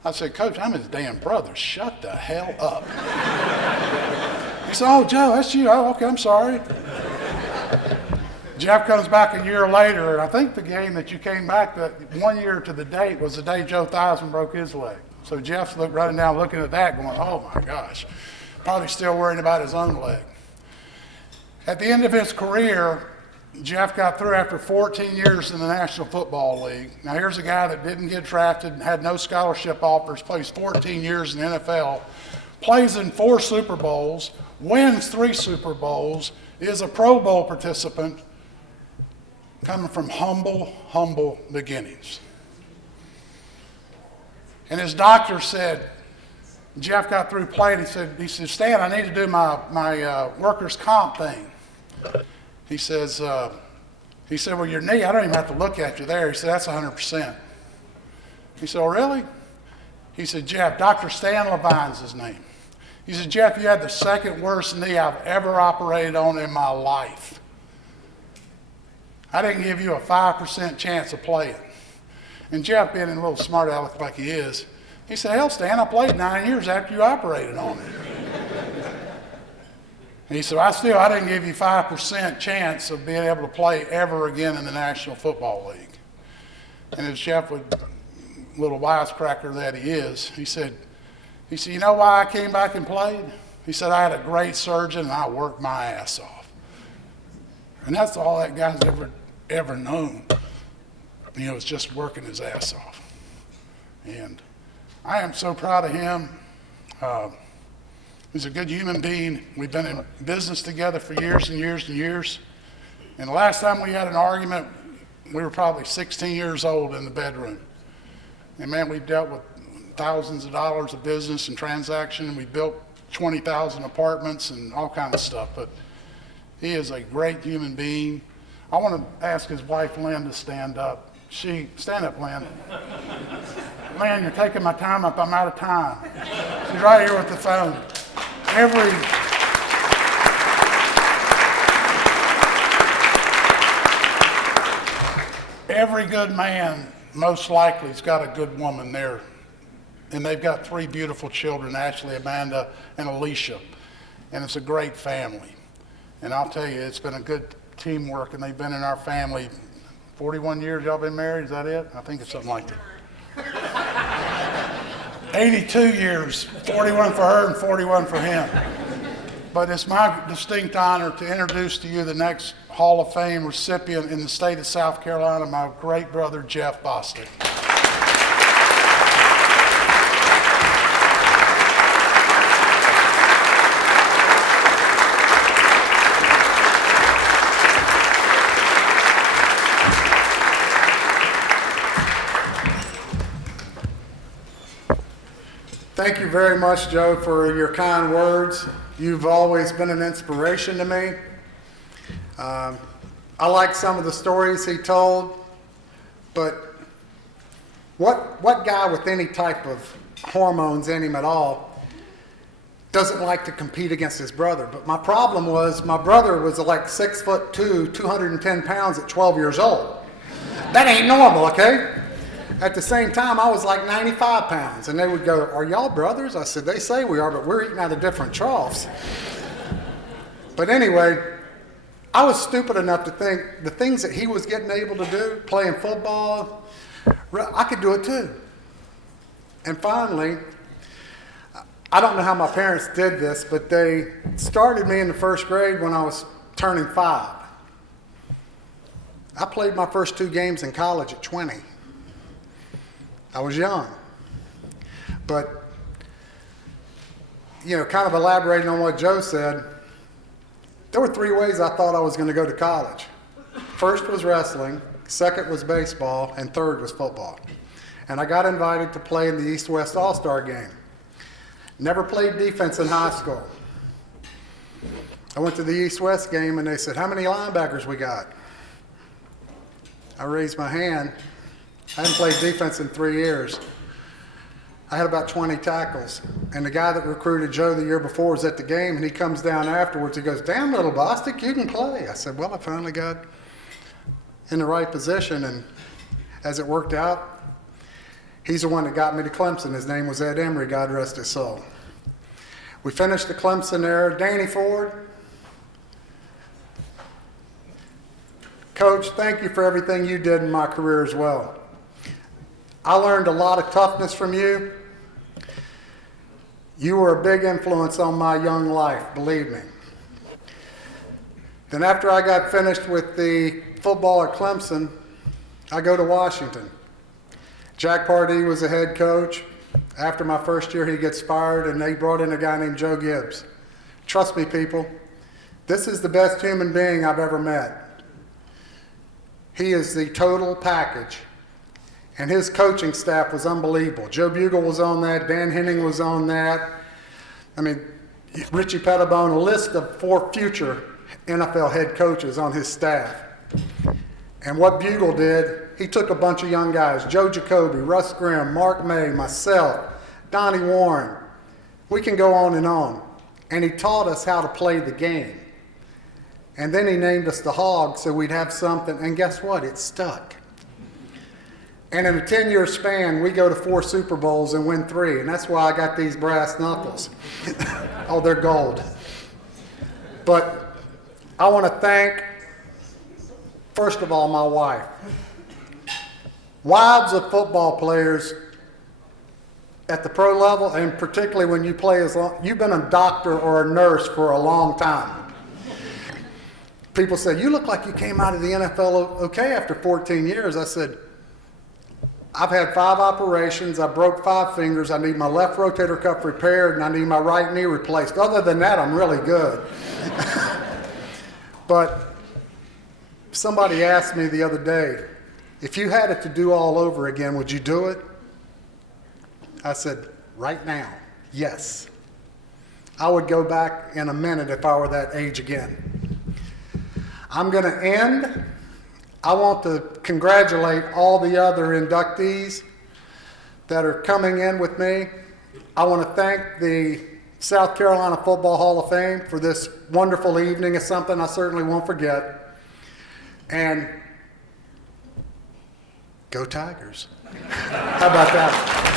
I said, "Coach, I'm his damn brother. Shut the hell up." He said, "Oh, Joe, that's you. Oh, okay, I'm sorry." Jeff comes back a year later, and I think the game that you came back that 1 year to the date was the day Joe Theismann broke his leg. So Jeff's running down looking at that going, "Oh my gosh." Probably still worrying about his own leg. At the end of his career, Jeff got through after 14 years in the National Football League. Now here's a guy that didn't get drafted and had no scholarship offers, plays 14 years in the NFL, plays in 4 Super Bowls, wins 3 Super Bowls, is a Pro Bowl participant, coming from humble beginnings. And his doctor said, Jeff got through playing, he said, "Stan, I need to do my workers' comp thing." He says, well, your knee, I don't even have to look at you there. He said, that's 100%. He said, oh, really? He said, Jeff, Dr. Stan Levine's his name. He said, Jeff, you had the second worst knee I've ever operated on in my life. I didn't give you a 5% chance of playing. And Jeff, being a little smart aleck like he is, he said, hell, Stan, I played 9 years after you operated on it. He said, I didn't give you 5% chance of being able to play ever again in the National Football League. And as Jeff would, little wisecracker that he is, he said, you know why I came back and played? He said, I had a great surgeon and I worked my ass off. And that's all that guy's ever known. It's just working his ass off. And I am so proud of him. He's a good human being. We've been in business together for years and years and years. And the last time we had an argument, we were probably 16 years old in the bedroom. And man, we've dealt with thousands of dollars of business and transaction. We built 20,000 apartments and all kinds of stuff. But he is a great human being. I want to ask his wife, Lynn, to stand up. Stand up, Lynn. Lynn, you're taking my time up. I'm out of time. She's right here with the phone. Every good man, most likely, has got a good woman there. And they've got 3 beautiful children, Ashley, Amanda, and Alicia. And it's a great family. And I'll tell you, it's been a good teamwork, and they've been in our family 41 years. Y'all been married? Is that it? I think it's something like that. 82 years, 41 for her and 41 for him. But it's my distinct honor to introduce to you the next Hall of Fame recipient in the state of South Carolina, my great brother, Jeff Bostic. Thank you very much, Joe, for your kind words. You've always been an inspiration to me. I like some of the stories he told, but what guy with any type of hormones in him at all doesn't like to compete against his brother? But my problem was my brother was like 6'2", 210 pounds at 12 years old. That ain't normal, okay? At the same time, I was like 95 pounds, and they would go, are y'all brothers? I said, they say we are, but we're eating out of different troughs. But anyway, I was stupid enough to think the things that he was getting able to do, playing football, I could do it too. And finally, I don't know how my parents did this, but they started me in the first grade when I was turning 5. I played my first 2 games in college at 20. I was young. But, kind of elaborating on what Joe said, there were 3 ways I thought I was going to go to college. First was wrestling, second was baseball, and third was football. And I got invited to play in the East-West All-Star game. Never played defense in high school. I went to the East-West game and they said, how many linebackers we got? I raised my hand. I hadn't played defense in 3 years. I had about 20 tackles. And the guy that recruited Joe the year before was at the game, and he comes down afterwards. He goes, damn, little Bostic, you can play. I said, well, I finally got in the right position. And as it worked out, he's the one that got me to Clemson. His name was Ed Emery, God rest his soul. We finished the Clemson era. Danny Ford. Coach, thank you for everything you did in my career as well. I learned a lot of toughness from you. You were a big influence on my young life, believe me. Then after I got finished with the football at Clemson, I go to Washington. Jack Pardee was the head coach. After my first year, he gets fired, and they brought in a guy named Joe Gibbs. Trust me, people, this is the best human being I've ever met. He is the total package. And his coaching staff was unbelievable. Joe Bugle was on that. Dan Henning was on that. I mean, Richie Pettibone, a list of 4 future NFL head coaches on his staff. And what Bugle did, he took a bunch of young guys, Joe Jacoby, Russ Grimm, Mark May, myself, Donnie Warren. We can go on and on. And he taught us how to play the game. And then he named us the Hogs so we'd have something. And guess what? It stuck. And in a 10-year span, we go to 4 Super Bowls and win 3. And that's why I got these brass knuckles. Oh, they're gold. But I want to thank, first of all, my wife. Wives of football players at the pro level, and particularly when you play as long, you've been a doctor or a nurse for a long time. People say, you look like you came out of the NFL okay after 14 years. I said, I've had 5 operations, I broke 5 fingers, I need my left rotator cuff repaired, and I need my right knee replaced. Other than that, I'm really good. But somebody asked me the other day, if you had it to do all over again, would you do it? I said, right now, yes. I would go back in a minute if I were that age again. I'm going to end. I want to congratulate all the other inductees that are coming in with me. I want to thank the South Carolina Football Hall of Fame for this wonderful evening. It's something I certainly won't forget. And go Tigers. How about that?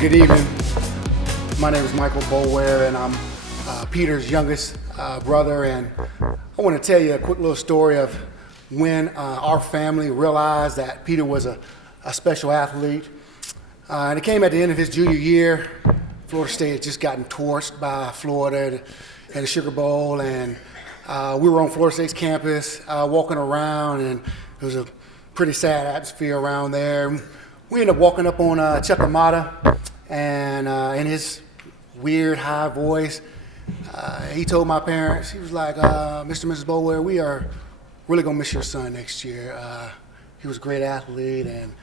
Good evening. My name is Michael Boulware, and I'm Peter's youngest brother. And I want to tell you a quick little story of when our family realized that Peter was a special athlete. And it came at the end of his junior year. Florida State had just gotten torched by Florida at the Sugar Bowl, and we were on Florida State's campus walking around, and it was a pretty sad atmosphere around there. We ended up walking up on Chuck Amata, and in his weird high voice, he told my parents, he was like, Mr. and Mrs. Boulware, we are really going to miss your son next year. He was a great athlete, and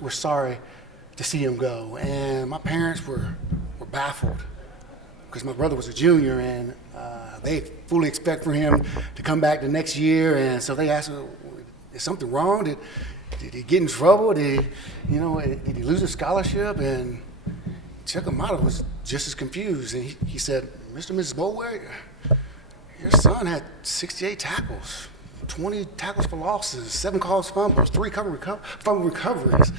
we're sorry to see him go. And my parents were baffled because my brother was a junior, and they fully expect for him to come back the next year. And so they asked, is something wrong? Did he get in trouble? Did he lose his scholarship? And Chuck Amata was just as confused. And he said, Mr. and Mrs. Boulware, your son had 68 tackles, 20 tackles for losses, 7 caused fumbles, 3 fumble recoveries.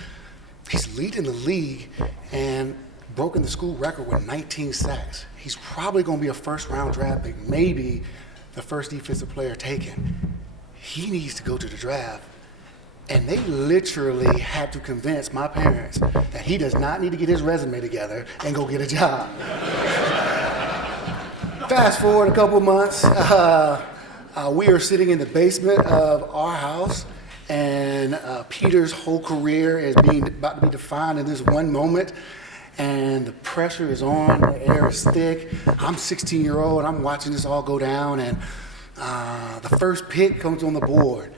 He's leading the league and broken the school record with 19 sacks. He's probably going to be a first-round draft pick, maybe the first defensive player taken. He needs to go to the draft. And they literally had to convince my parents that he does not need to get his resume together and go get a job. Fast forward a couple months, we are sitting in the basement of our house, and Peter's whole career is about to be defined in this one moment. And the pressure is on, the air is thick. I'm 16-year-old, I'm watching this all go down, and the first pick comes on the board.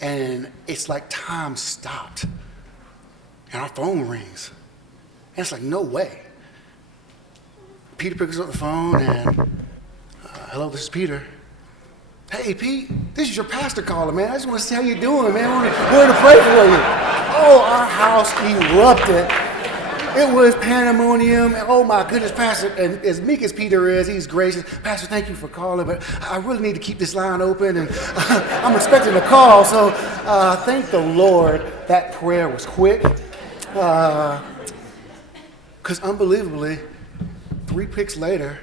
And it's like time stopped. And our phone rings. And it's like, no way. Peter picks up the phone and, hello, this is Peter. "Hey, Pete, this is your pastor calling, man. I just want to see how you're doing, man. We're to pray for you." Oh, our house erupted. It was pandemonium. Oh my goodness, Pastor, and as meek as Peter is, he's gracious. "Pastor, thank you for calling, but I really need to keep this line open, and I'm expecting a call." So thank the Lord that prayer was quick. Because unbelievably, 3 picks later,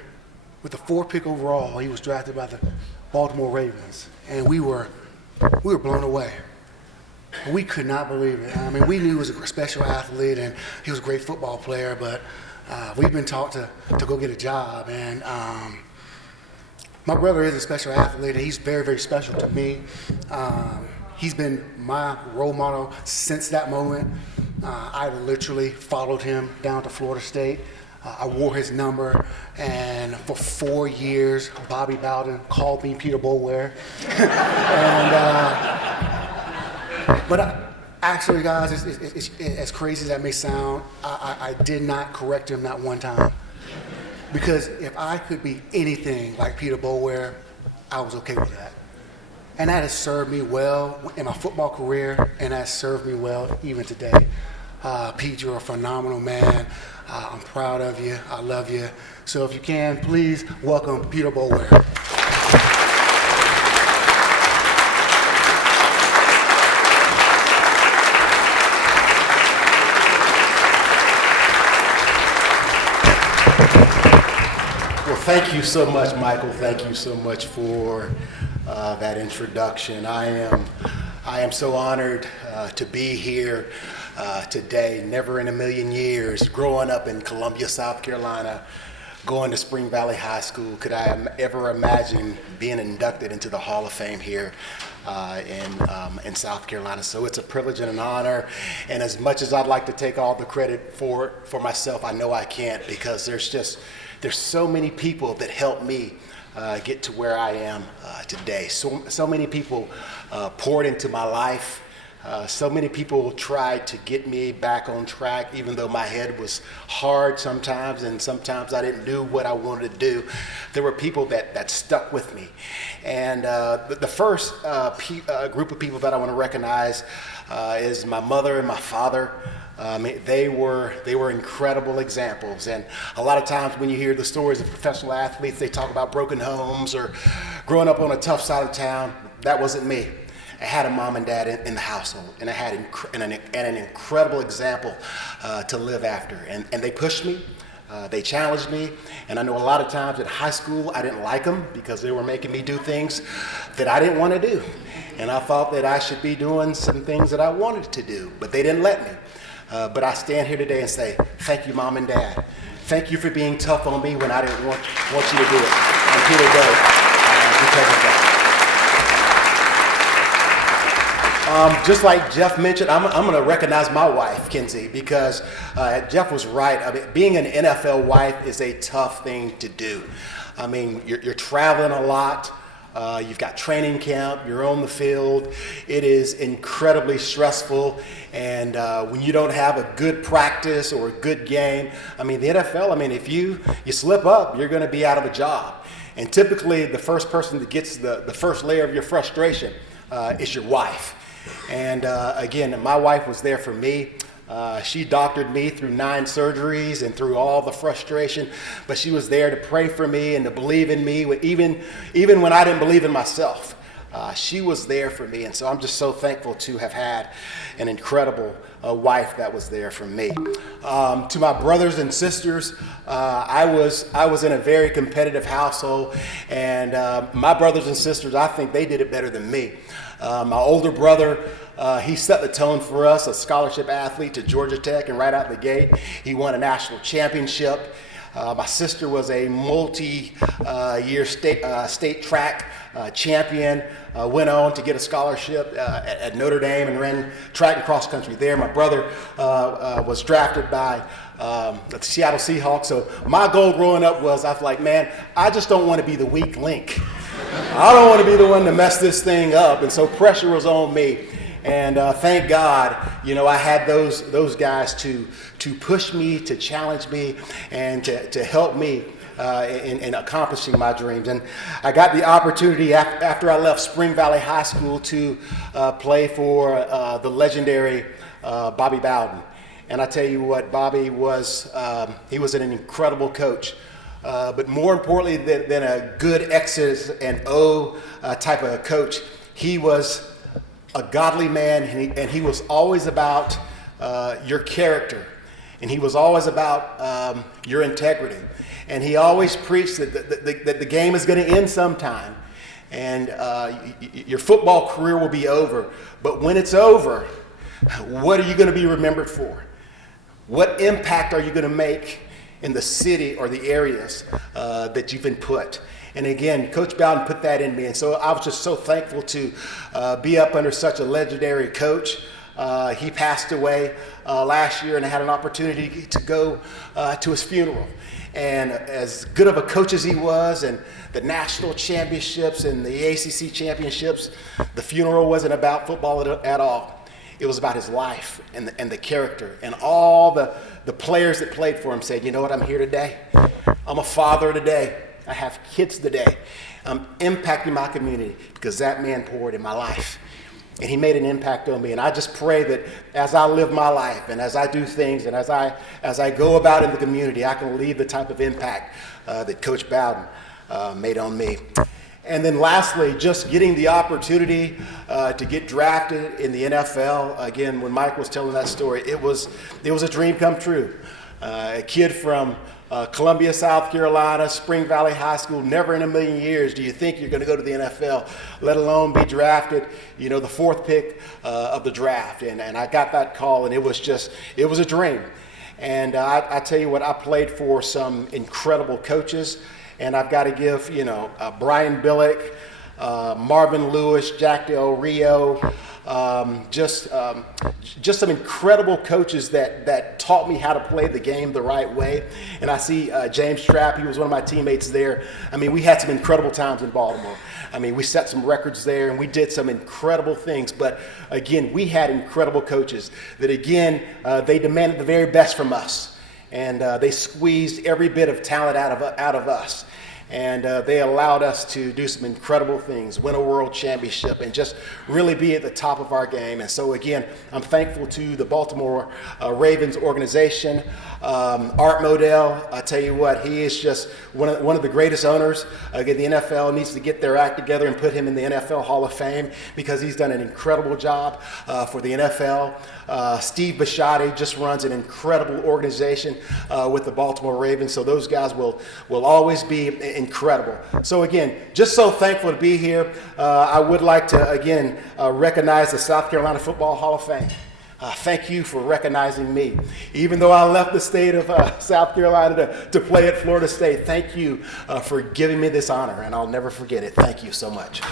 with the 4th pick overall, he was drafted by the Baltimore Ravens, and we were blown away. We could not believe it. I mean, we knew he was a special athlete and he was a great football player, but we've been taught to go get a job. And my brother is a special athlete, and he's very, very special to me. He's been my role model since that moment. I literally followed him down to Florida State. I wore his number, and for 4 years, Bobby Bowden called me Peter Boulware. But actually, guys, it's as crazy as that may sound, I did not correct him not one time. Because if I could be anything like Peter Boulware, I was okay with that. And that has served me well in my football career, and that has served me well even today. Pete, you're a phenomenal man. I'm proud of you. I love you. So if you can, please welcome Peter Boulware. Thank you so much, Michael. Thank you so much for that introduction. I am so honored to be here today. Never in a million years, growing up in Columbia, South Carolina, going to Spring Valley High School, could I ever imagine being inducted into the Hall of Fame here in South Carolina. So it's a privilege and an honor. And as much as I'd like to take all the credit for myself, I know I can't, because there's so many people that helped me get to where I am today. So many people poured into my life. So many people tried to get me back on track, even though my head was hard sometimes, and sometimes I didn't do what I wanted to do. There were people that stuck with me. And the first group of people that I want to recognize is my mother and my father. They were incredible examples, and a lot of times when you hear the stories of professional athletes, they talk about broken homes or growing up on a tough side of town. That wasn't me. I had a mom and dad in the household, and I had an incredible example to live after, and they pushed me. They challenged me, and I know a lot of times at high school I didn't like them because they were making me do things that I didn't want to do, and I thought that I should be doing some things that I wanted to do, but they didn't let me. But I stand here today and say, thank you, Mom and Dad. Thank you for being tough on me when I didn't want you to do it. And here today because of that. Just like Jeff mentioned, I'm going to recognize my wife, Kenzie, because Jeff was right. I mean, being an NFL wife is a tough thing to do. I mean, you're traveling a lot. You've got training camp, you're on the field. It is incredibly stressful. And when you don't have a good practice or a good game, I mean, the NFL, I mean, if you slip up, you're going to be out of a job. And typically, the first person that gets the first layer of your frustration is your wife. And again, my wife was there for me. She doctored me through 9 surgeries and through all the frustration, but she was there to pray for me and to believe in me, even when I didn't believe in myself. She was there for me, and so I'm just so thankful to have had an incredible wife that was there for me. To my brothers and sisters, I was in a very competitive household, and my brothers and sisters, I think they did it better than me. My older brother, he set the tone for us, a scholarship athlete to Georgia Tech, and right out the gate, he won a national championship. My sister was a multi-year state track champion, went on to get a scholarship at Notre Dame and ran track and cross country there. My brother was drafted by the Seattle Seahawks. So my goal growing up was, I was like, man, I just don't want to be the weak link. I don't want to be the one to mess this thing up. And so pressure was on me. And thank God, I had those guys to push me, to challenge me, and to help me in accomplishing my dreams. And I got the opportunity after I left Spring Valley High School to play for the legendary Bobby Bowden. And I tell you what, Bobby was, he was an incredible coach. But more importantly than a good X's and O type of coach, he was a godly man, and he was always about your character, and he was always about your integrity. And he always preached that the game is going to end sometime, and your football career will be over. But when it's over, what are you going to be remembered for? What impact are you going to make in the city or the areas that you've been put? And again, Coach Bowden put that in me. And so I was just so thankful to be up under such a legendary coach. He passed away last year, and I had an opportunity to go to his funeral. And as good of a coach as he was, and the national championships and the ACC championships, the funeral wasn't about football at all. It was about his life and the character. And all the players that played for him said, you know what, I'm here today. I'm a father today. I have kids today. I'm impacting my community because that man poured in my life. And he made an impact on me. And I just pray that as I live my life and as I do things and as I go about in the community, I can leave the type of impact that Coach Bowden made on me. And then lastly, just getting the opportunity to get drafted in the NFL. Again, when Mike was telling that story, it was a dream come true. A kid from Columbia, South Carolina, Spring Valley High School, never in a million years do you think you're going to go to the NFL, let alone be drafted, the 4th pick of the draft. And I got that call, and it was a dream. And I tell you what, I played for some incredible coaches, and I've got to give, Brian Billick, Marvin Lewis, Jack Del Rio, just some incredible coaches that taught me how to play the game the right way. And I see James Trapp, he was one of my teammates there. I mean, we had some incredible times in Baltimore. I mean, we set some records there, and we did some incredible things. But again, we had incredible coaches that, again, they demanded the very best from us. And they squeezed every bit of talent out of us. And they allowed us to do some incredible things, win a world championship, and just really be at the top of our game. And so, again, I'm thankful to the Baltimore Ravens organization. Art Modell, I tell you what, he is just one of the greatest owners. Again, the NFL needs to get their act together and put him in the NFL Hall of Fame because he's done an incredible job for the NFL. Steve Bisciotti just runs an incredible organization with the Baltimore Ravens. So those guys will always be incredible. So again, just so thankful to be here. I would like to, again, recognize the South Carolina Football Hall of Fame. Thank you for recognizing me. Even though I left the state of South Carolina to play at Florida State, thank you for giving me this honor, and I'll never forget it. Thank you so much.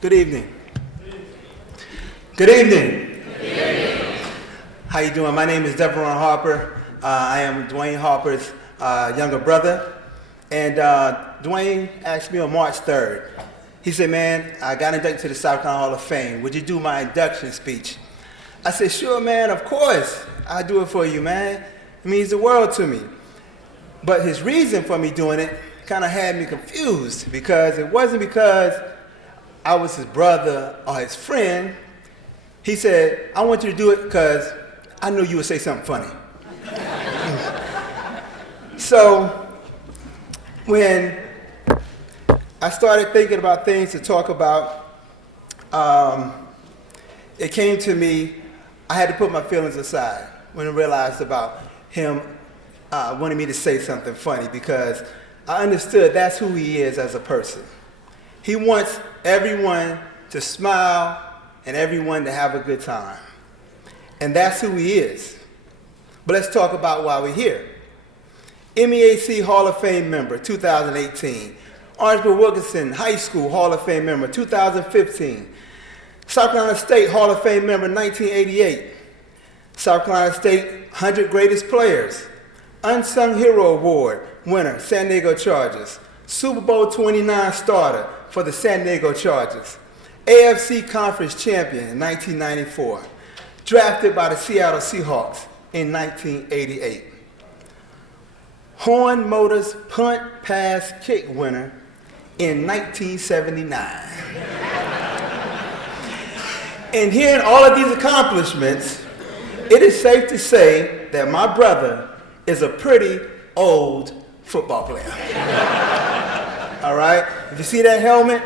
Good evening. Good evening. How you doing? My name is Dwayne Harper. I am Dwayne Harper's younger brother. And Dwayne asked me on March 3rd. He said, man, I got inducted to the South Carolina Hall of Fame. Would you do my induction speech? I said, sure, man, of course. I'll do it for you, man. It means the world to me. But his reason for me doing it kind of had me confused, because it wasn't because I was his brother or his friend. He said, I want you to do it because I knew you would say something funny. So when I started thinking about things to talk about, it came to me, I had to put my feelings aside when I realized about him wanting me to say something funny, because I understood that's who he is as a person. He wants everyone to smile and everyone to have a good time. And that's who he is. But let's talk about why we're here. MEAC Hall of Fame member, 2018. Orangeburg-Wilkinson High School Hall of Fame member, 2015. South Carolina State Hall of Fame member, 1988. South Carolina State 100 Greatest Players. Unsung Hero Award winner, San Diego Chargers. Super Bowl 29 starter for the San Diego Chargers. AFC Conference champion in 1994. Drafted by the Seattle Seahawks in 1988. Horn Motors punt, pass, kick winner in 1979. And hearing all of these accomplishments, it is safe to say that my brother is a pretty old football player. All right? If you see that helmet,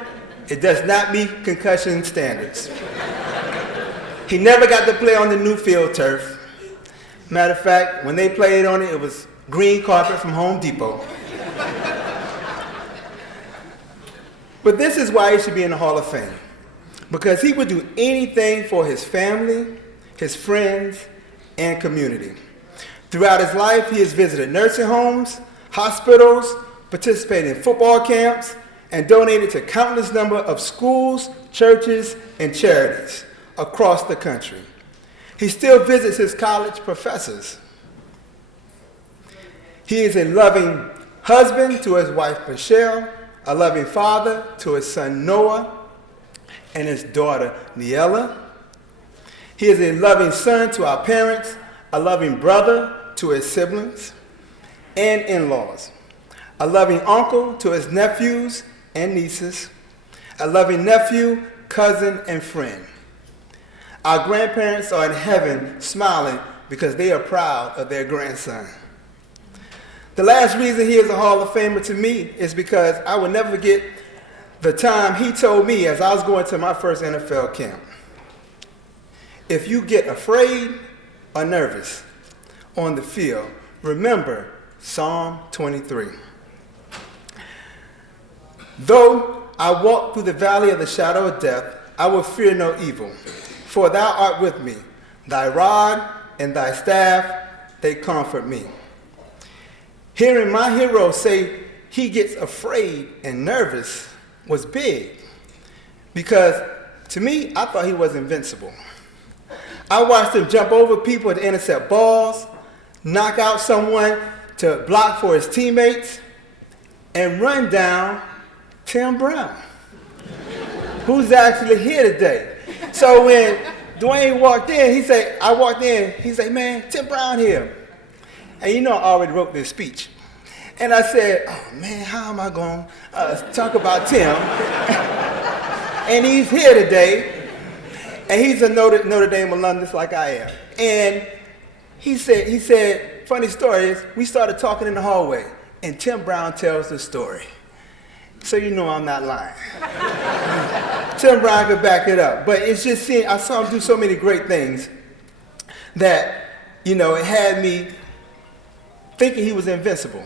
it does not meet concussion standards. He never got to play on the new field turf. Matter of fact, when they played on it, it was green carpet from Home Depot. But this is why he should be in the Hall of Fame. Because he would do anything for his family, his friends, and community. Throughout his life, he has visited nursing homes, hospitals, participated in football camps, and donated to countless number of schools, churches, and charities across the country. He still visits his college professors. He is a loving husband to his wife, Michelle, a loving father to his son, Noah, and his daughter, Niella. He is a loving son to our parents, a loving brother to his siblings and in-laws, a loving uncle to his nephews and nieces, a loving nephew, cousin, and friend. Our grandparents are in heaven smiling because they are proud of their grandson. The last reason he is a Hall of Famer to me is because I will never forget the time he told me as I was going to my first NFL camp. If you get afraid or nervous on the field, remember Psalm 23. Though I walk through the valley of the shadow of death, I will fear no evil, for thou art with me. Thy rod and thy staff, they comfort me. Hearing my hero say he gets afraid and nervous was big, because to me, I thought he was invincible. I watched him jump over people to intercept balls, knock out someone to block for his teammates, and run down Tim Brown, who's actually here today. So when Dwayne walked in, I walked in, he said, man, Tim Brown here. And you know I already wrote this speech. And I said, oh man, how am I going to talk about Tim? And he's here today, and he's a Notre Dame alumnus like I am. And he said, funny story is, we started talking in the hallway, and Tim Brown tells the story. So you know I'm not lying. Tim Brown could back it up. But it's just seeing, I saw him do so many great things that, you know, it had me thinking he was invincible.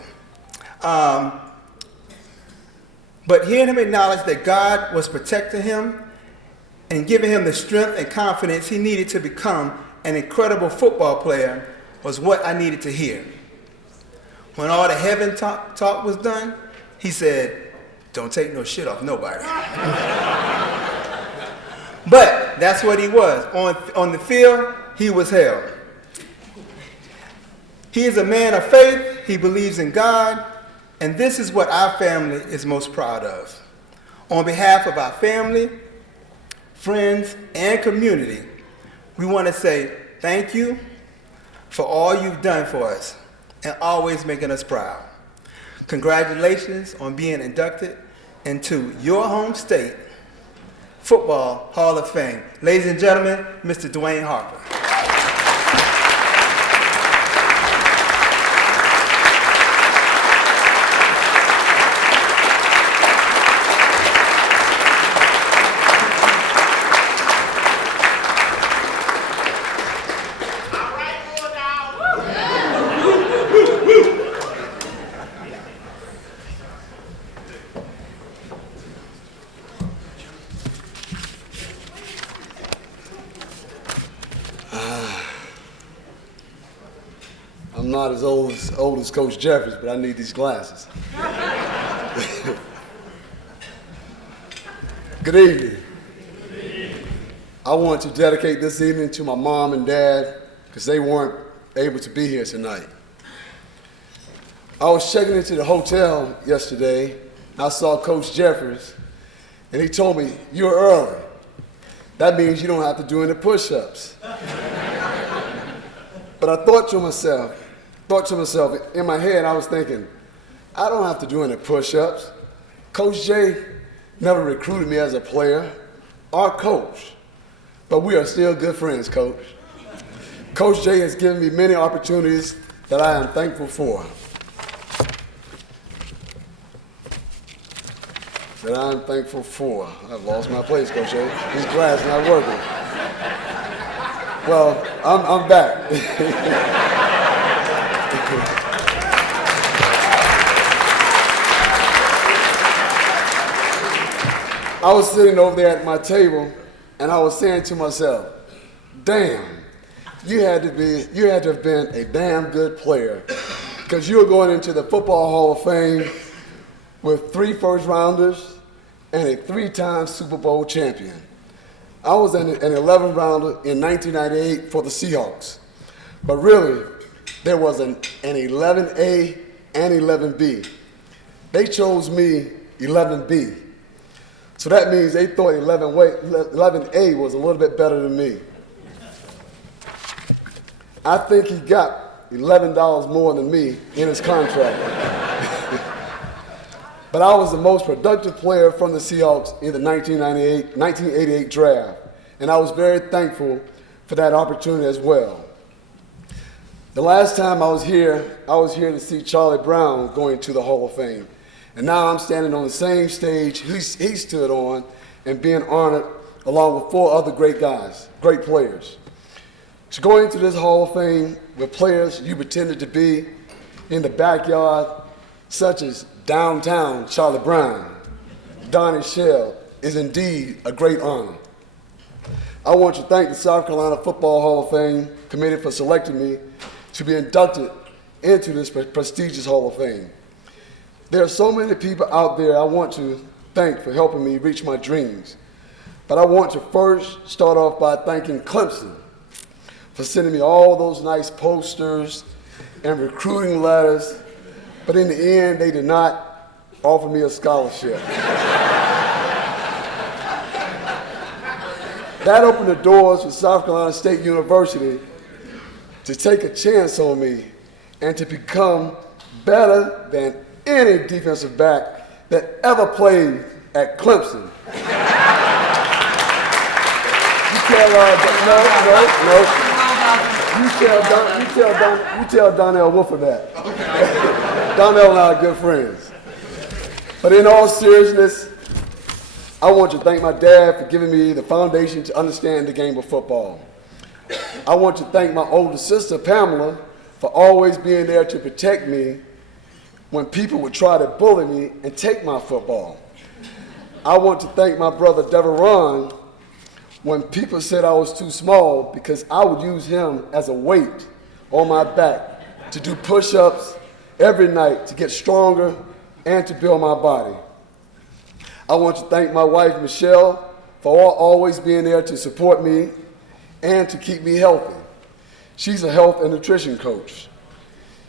But hearing him acknowledge that God was protecting him and giving him the strength and confidence he needed to become an incredible football player was what I needed to hear. When all the heaven talk was done, he said, don't take no shit off nobody. But that's what he was. On the field, he was hell. He is a man of faith. He believes in God. And this is what our family is most proud of. On behalf of our family, friends, and community, we want to say thank you for all you've done for us and always making us proud. congratulations on being inducted into your home state Football Hall of Fame. Ladies and gentlemen, Mr. Dwayne Harper. I'm not as old as Coach Jeffries, but I need these glasses. Good evening. I want to dedicate this evening to my mom and dad because they weren't able to be here tonight. I was checking into the hotel yesterday, and I saw Coach Jeffries, and he told me, "You're early. That means you don't have to do any push-ups." But I thought to myself, in my head, I was thinking, I don't have to do any push-ups. Coach J never recruited me as a player or coach, but we are still good friends, Coach. Coach J has given me many opportunities that I am thankful for. I've lost my place, Coach J. These glasses not working. Well, I'm back. I was sitting over there at my table, and I was saying to myself, damn, you had to have been a damn good player, because you were going into the Football Hall of Fame with 3 first-rounders and a 3-time Super Bowl champion. I was an 11th-rounder in 1998 for the Seahawks, but really, there was an 11A and 11B. They chose me 11B. So that means they thought 11A was a little bit better than me. I think he got $11 more than me in his contract. But I was the most productive player from the Seahawks in the 1988 draft, and I was very thankful for that opportunity as well. The last time I was here to see Charlie Brown going to the Hall of Fame. And now I'm standing on the same stage he stood on and being honored along with 4 other great guys, great players. To go into this Hall of Fame with players you pretended to be in the backyard, such as downtown Charlie Brown, Donnie Shell, is indeed a great honor. I want to thank the South Carolina Football Hall of Fame committee for selecting me to be inducted into this prestigious Hall of Fame. There are so many people out there I want to thank for helping me reach my dreams. But I want to first start off by thanking Clemson for sending me all those nice posters and recruiting letters, but in the end, they did not offer me a scholarship. That opened the doors for South Carolina State University to take a chance on me and to become better than any defensive back that ever played at Clemson. You tell Donnell Wolfer that. Donnell and I are good friends. But in all seriousness, I want to thank my dad for giving me the foundation to understand the game of football. I want to thank my older sister, Pamela, for always being there to protect me when people would try to bully me and take my football. I want to thank my brother Deveron when people said I was too small, because I would use him as a weight on my back to do push-ups every night to get stronger and to build my body. I want to thank my wife, Michelle, for always being there to support me and to keep me healthy. She's a health and nutrition coach.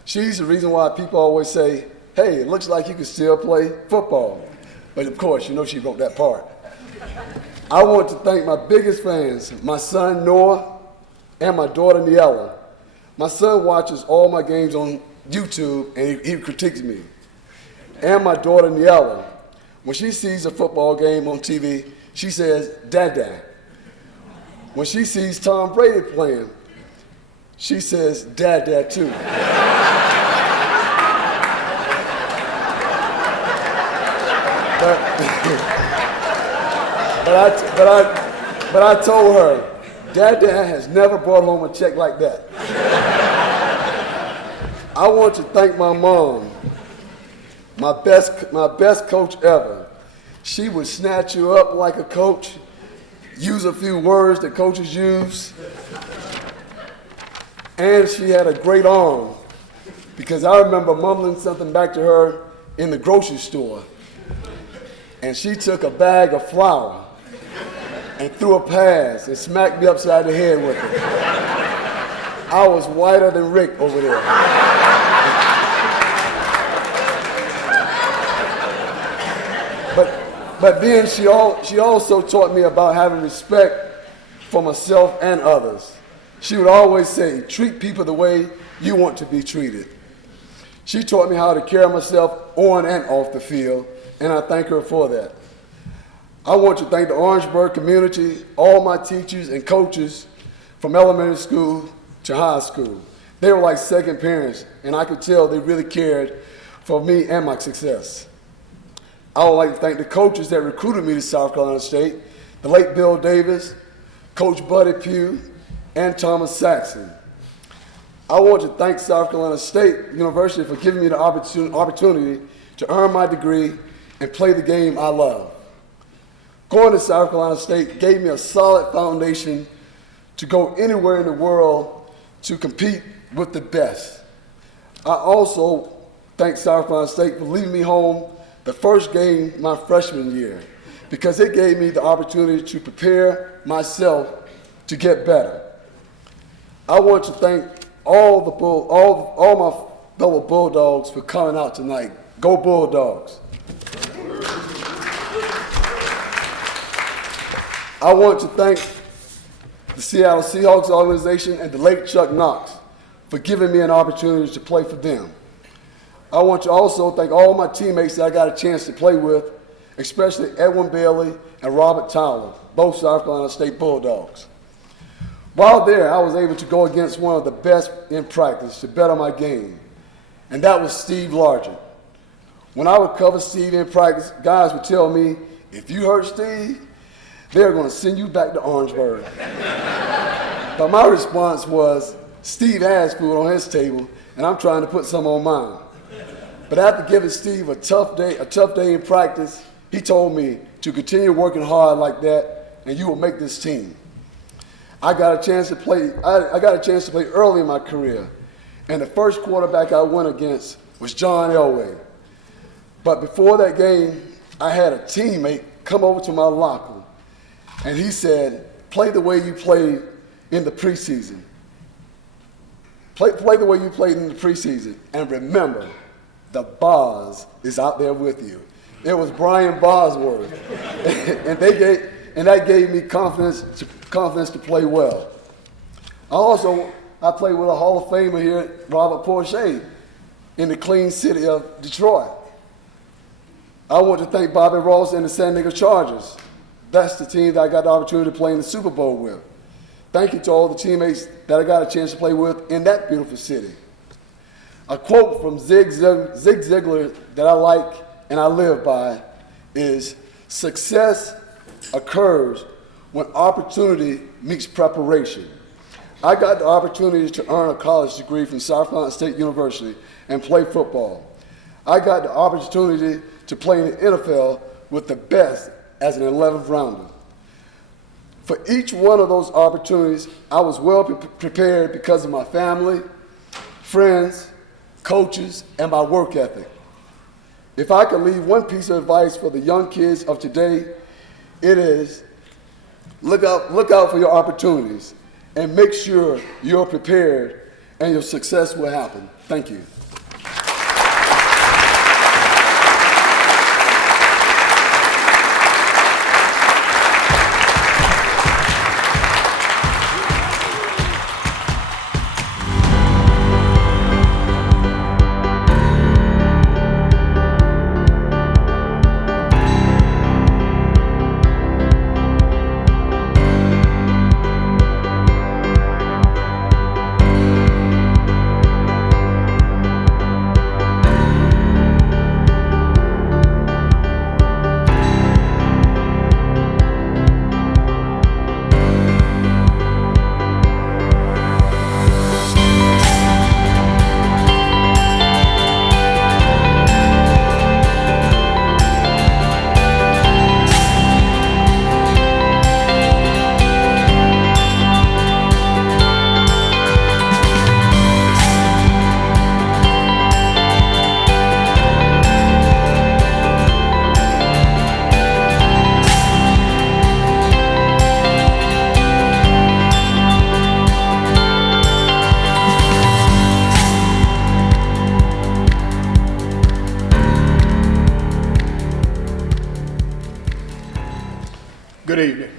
She's the reason why people always say, hey, it looks like you can still play football. But of course, you know she wrote that part. I want to thank my biggest fans, my son Noah and my daughter Niella. My son watches all my games on YouTube and he critiques me. and my daughter Niella. When she sees a football game on TV, she says, Dad. When she sees Tom Brady playing, she says, Dad too. But I told her, Dad has never brought home a check like that. I want to thank my mom, my best coach ever. She would snatch you up like a coach, use a few words that coaches use, and she had a great arm, because I remember mumbling something back to her in the grocery store, and she took a bag of flour and threw a pass and smacked me upside the head with it. I was whiter than Rick over there. But then she also taught me about having respect for myself and others. She would always say, treat people the way you want to be treated. She taught me how to carry myself on and off the field, and I thank her for that. I want to thank the Orangeburg community, all my teachers and coaches from elementary school to high school. They were like second parents, and I could tell they really cared for me and my success. I would like to thank the coaches that recruited me to South Carolina State, the late Bill Davis, Coach Buddy Pugh, and Thomas Saxon. I want to thank South Carolina State University for giving me the opportunity to earn my degree and play the game I love. Going to South Carolina State gave me a solid foundation to go anywhere in the world to compete with the best. I also thank South Carolina State for leaving me home the first game my freshman year, because it gave me the opportunity to prepare myself to get better. I want to thank all my fellow Bulldogs for coming out tonight. Go Bulldogs. I want to thank the Seattle Seahawks organization and the late Chuck Knox for giving me an opportunity to play for them. I want to also thank all my teammates that I got a chance to play with, especially Edwin Bailey and Robert Tyler, both South Carolina State Bulldogs. While there, I was able to go against one of the best in practice to better my game, and that was Steve Largent. When I would cover Steve in practice, guys would tell me, if you hurt Steve, they're going to send you back to Orangeburg. But my response was, Steve has food on his table, and I'm trying to put some on mine. But after giving Steve a tough day in practice, he told me to continue working hard like that, and you will make this team. I got a chance to play. I got a chance to play early in my career, and the first quarterback I went against was John Elway. But before that game, I had a teammate come over to my locker, and he said, "Play the way you played in the preseason. Play the way you played in the preseason, and remember, the Boz is out there with you." It was Brian Bosworth, and that gave me confidence to play well. I played with a Hall of Famer here, Robert Porcher, in the clean city of Detroit. I want to thank Bobby Ross and the San Diego Chargers. That's the team that I got the opportunity to play in the Super Bowl with. Thank you to all the teammates that I got a chance to play with in that beautiful city. A quote from Zig Ziglar that I like and I live by is, "Success occurs when opportunity meets preparation." I got the opportunity to earn a college degree from South Carolina State University and play football. I got the opportunity to play in the NFL with the best as an 11th rounder. For each one of those opportunities, I was well prepared because of my family, friends, coaches, and my work ethic. If I could leave one piece of advice for the young kids of today, it is look out for your opportunities and make sure you're prepared and your success will happen. Thank you. Good evening.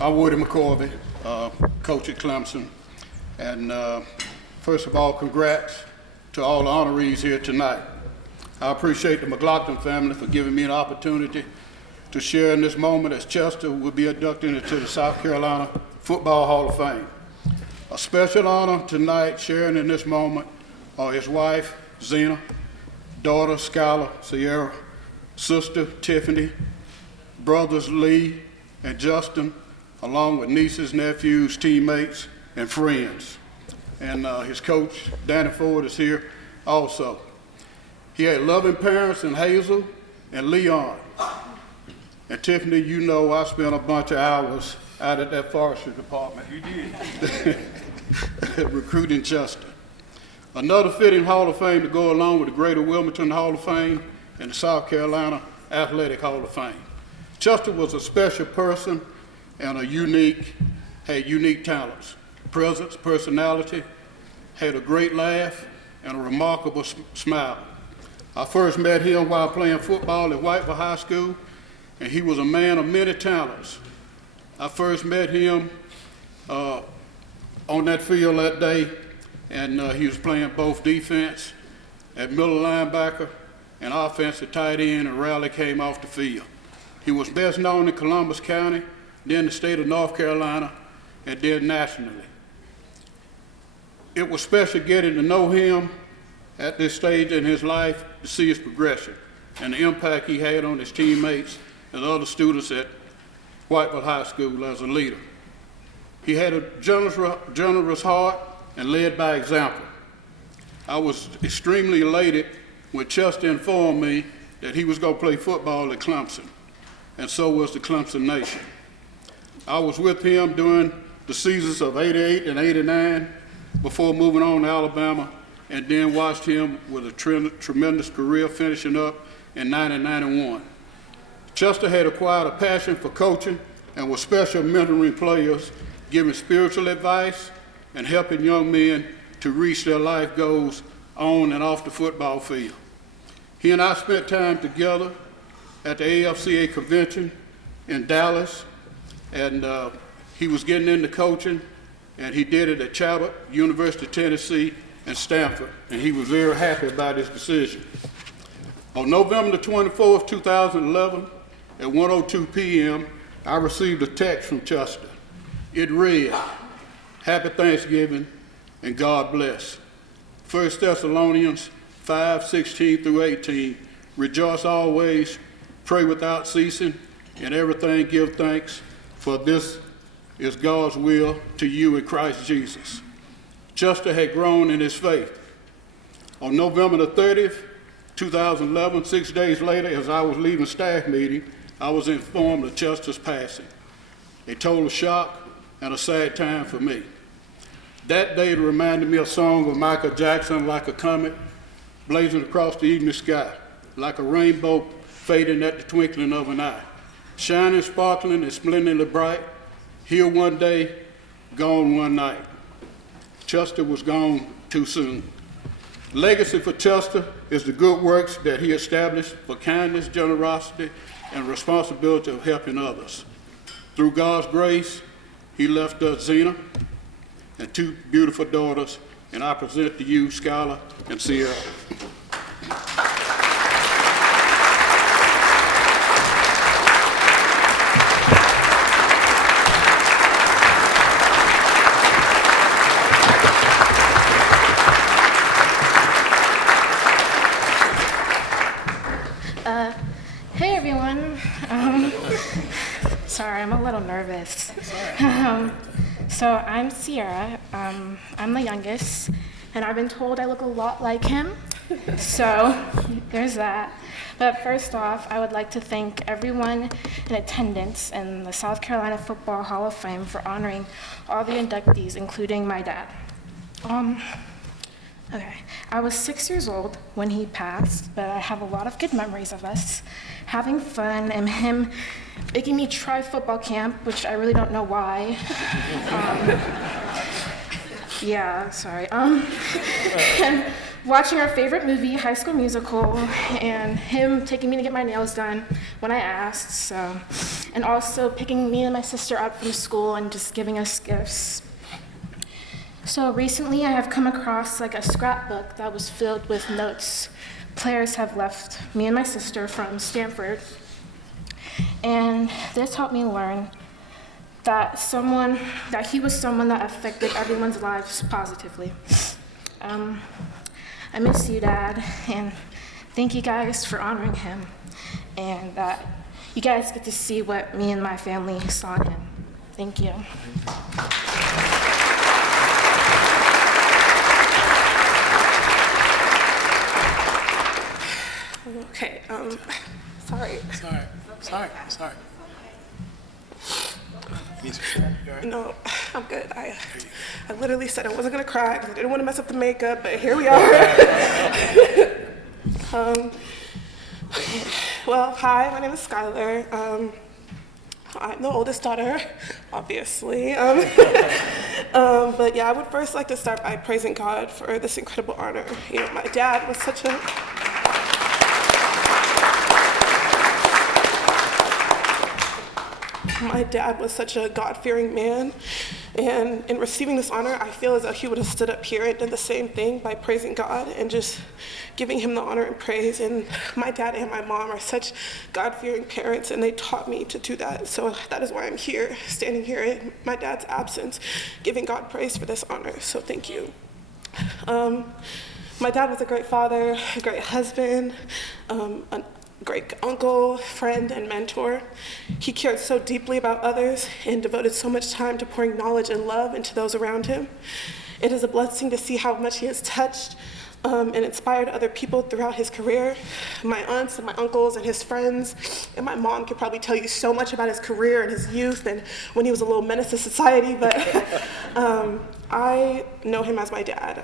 I'm Woody McCorvey, coach at Clemson. And first of all, congrats to all the honorees here tonight. I appreciate the McGlockton family for giving me an opportunity to share in this moment as Chester will be inducted into the South Carolina Football Hall of Fame. A special honor tonight sharing in this moment are his wife, Zena, daughter, Skylar, Sierra, sister, Tiffany, brothers, Lee and Justin, along with nieces, nephews, teammates, and friends. And his coach, Danny Ford, is here also. He had loving parents in Hazel and Leon. And Tiffany, you know I spent a bunch of hours out at that forestry department. You did. Recruiting Chester. Another fitting Hall of Fame to go along with the Greater Wilmington Hall of Fame and the South Carolina Athletic Hall of Fame. Chester was a special person and had unique talents, presence, personality, had a great laugh, and a remarkable smile. I first met him while playing football at Whiteville High School, and he was a man of many talents. I first met him on that field that day, and he was playing both defense at middle linebacker and offense at tight end, and rarely came off the field. He was best known in Columbus County, then the state of North Carolina, and then nationally. It was special getting to know him at this stage in his life to see his progression and the impact he had on his teammates and other students at Whiteville High School as a leader. He had a generous heart and led by example. I was extremely elated when Chester informed me that he was going to play football at Clemson, and so was the Clemson Nation. I was with him during the seasons of '88 and '89 before moving on to Alabama, and then watched him with a tremendous career finishing up in 1991. Chester had acquired a passion for coaching and was special mentoring players, giving spiritual advice and helping young men to reach their life goals on and off the football field. He and I spent time together at the AFCA convention in Dallas, and he was getting into coaching, and he did it at Chabot, University of Tennessee, and Stanford, and he was very happy about his decision. On November the 24th, 2011, at 1:02 p.m., I received a text from Chester. It read, "Happy Thanksgiving and God bless. 1 Thessalonians 5:16 through 18, rejoice always, pray without ceasing, in everything give thanks, for this is God's will to you in Christ Jesus." Chester had grown in his faith. On November the 30th, 2011, 6 days later, as I was leaving staff meeting, I was informed of Chester's passing. A total shock and a sad time for me. That day reminded me of a song of Michael Jackson, like a comet blazing across the evening sky, like a rainbow fading at the twinkling of an eye, shining, sparkling, and splendidly bright, here one day, gone one night. Chester was gone too soon. Legacy for Chester is the good works that he established for kindness, generosity, and responsibility of helping others. Through God's grace, he left us Zena and two beautiful daughters, and I present to you Skylar and Sierra. Hey everyone. Sorry, I'm a little nervous. So I'm Sierra. I'm the youngest, and I've been told I look a lot like him. So there's that. But first off, I would like to thank everyone in attendance in the South Carolina Football Hall of Fame for honoring all the inductees, including my dad. Okay, I was 6 years old when he passed, but I have a lot of good memories of us having fun and him making me try football camp, which I really don't know why. And watching our favorite movie, High School Musical, and him taking me to get my nails done when I asked, so, and also picking me and my sister up from school and just giving us gifts. So recently I have come across like a scrapbook that was filled with notes players have left me and my sister from Stanford. And this helped me learn that he was someone that affected everyone's lives positively. I miss you, Dad, and thank you guys for honoring him, and that you guys get to see what me and my family saw in him. Thank you. Okay, sorry. No, I'm good. I literally said I wasn't gonna cry because I didn't want to mess up the makeup, but here we are. Well, hi, my name is Skylar. I'm the oldest daughter, obviously. But yeah, I would first like to start by praising God for this incredible honor. You know, my dad was such a God-fearing man, and in receiving this honor, I feel as though he would have stood up here and done the same thing by praising God and just giving him the honor and praise. And my dad and my mom are such God-fearing parents, and they taught me to do that. So that is why I'm here, standing here in my dad's absence, giving God praise for this honor. So thank you. My dad was a great father, a great husband, a great uncle, friend, and mentor. He cared so deeply about others and devoted so much time to pouring knowledge and love into those around him. It is a blessing to see how much he has touched and inspired other people throughout his career. My aunts and my uncles and his friends and my mom could probably tell you so much about his career and his youth and when he was a little menace to society, but I know him as my dad.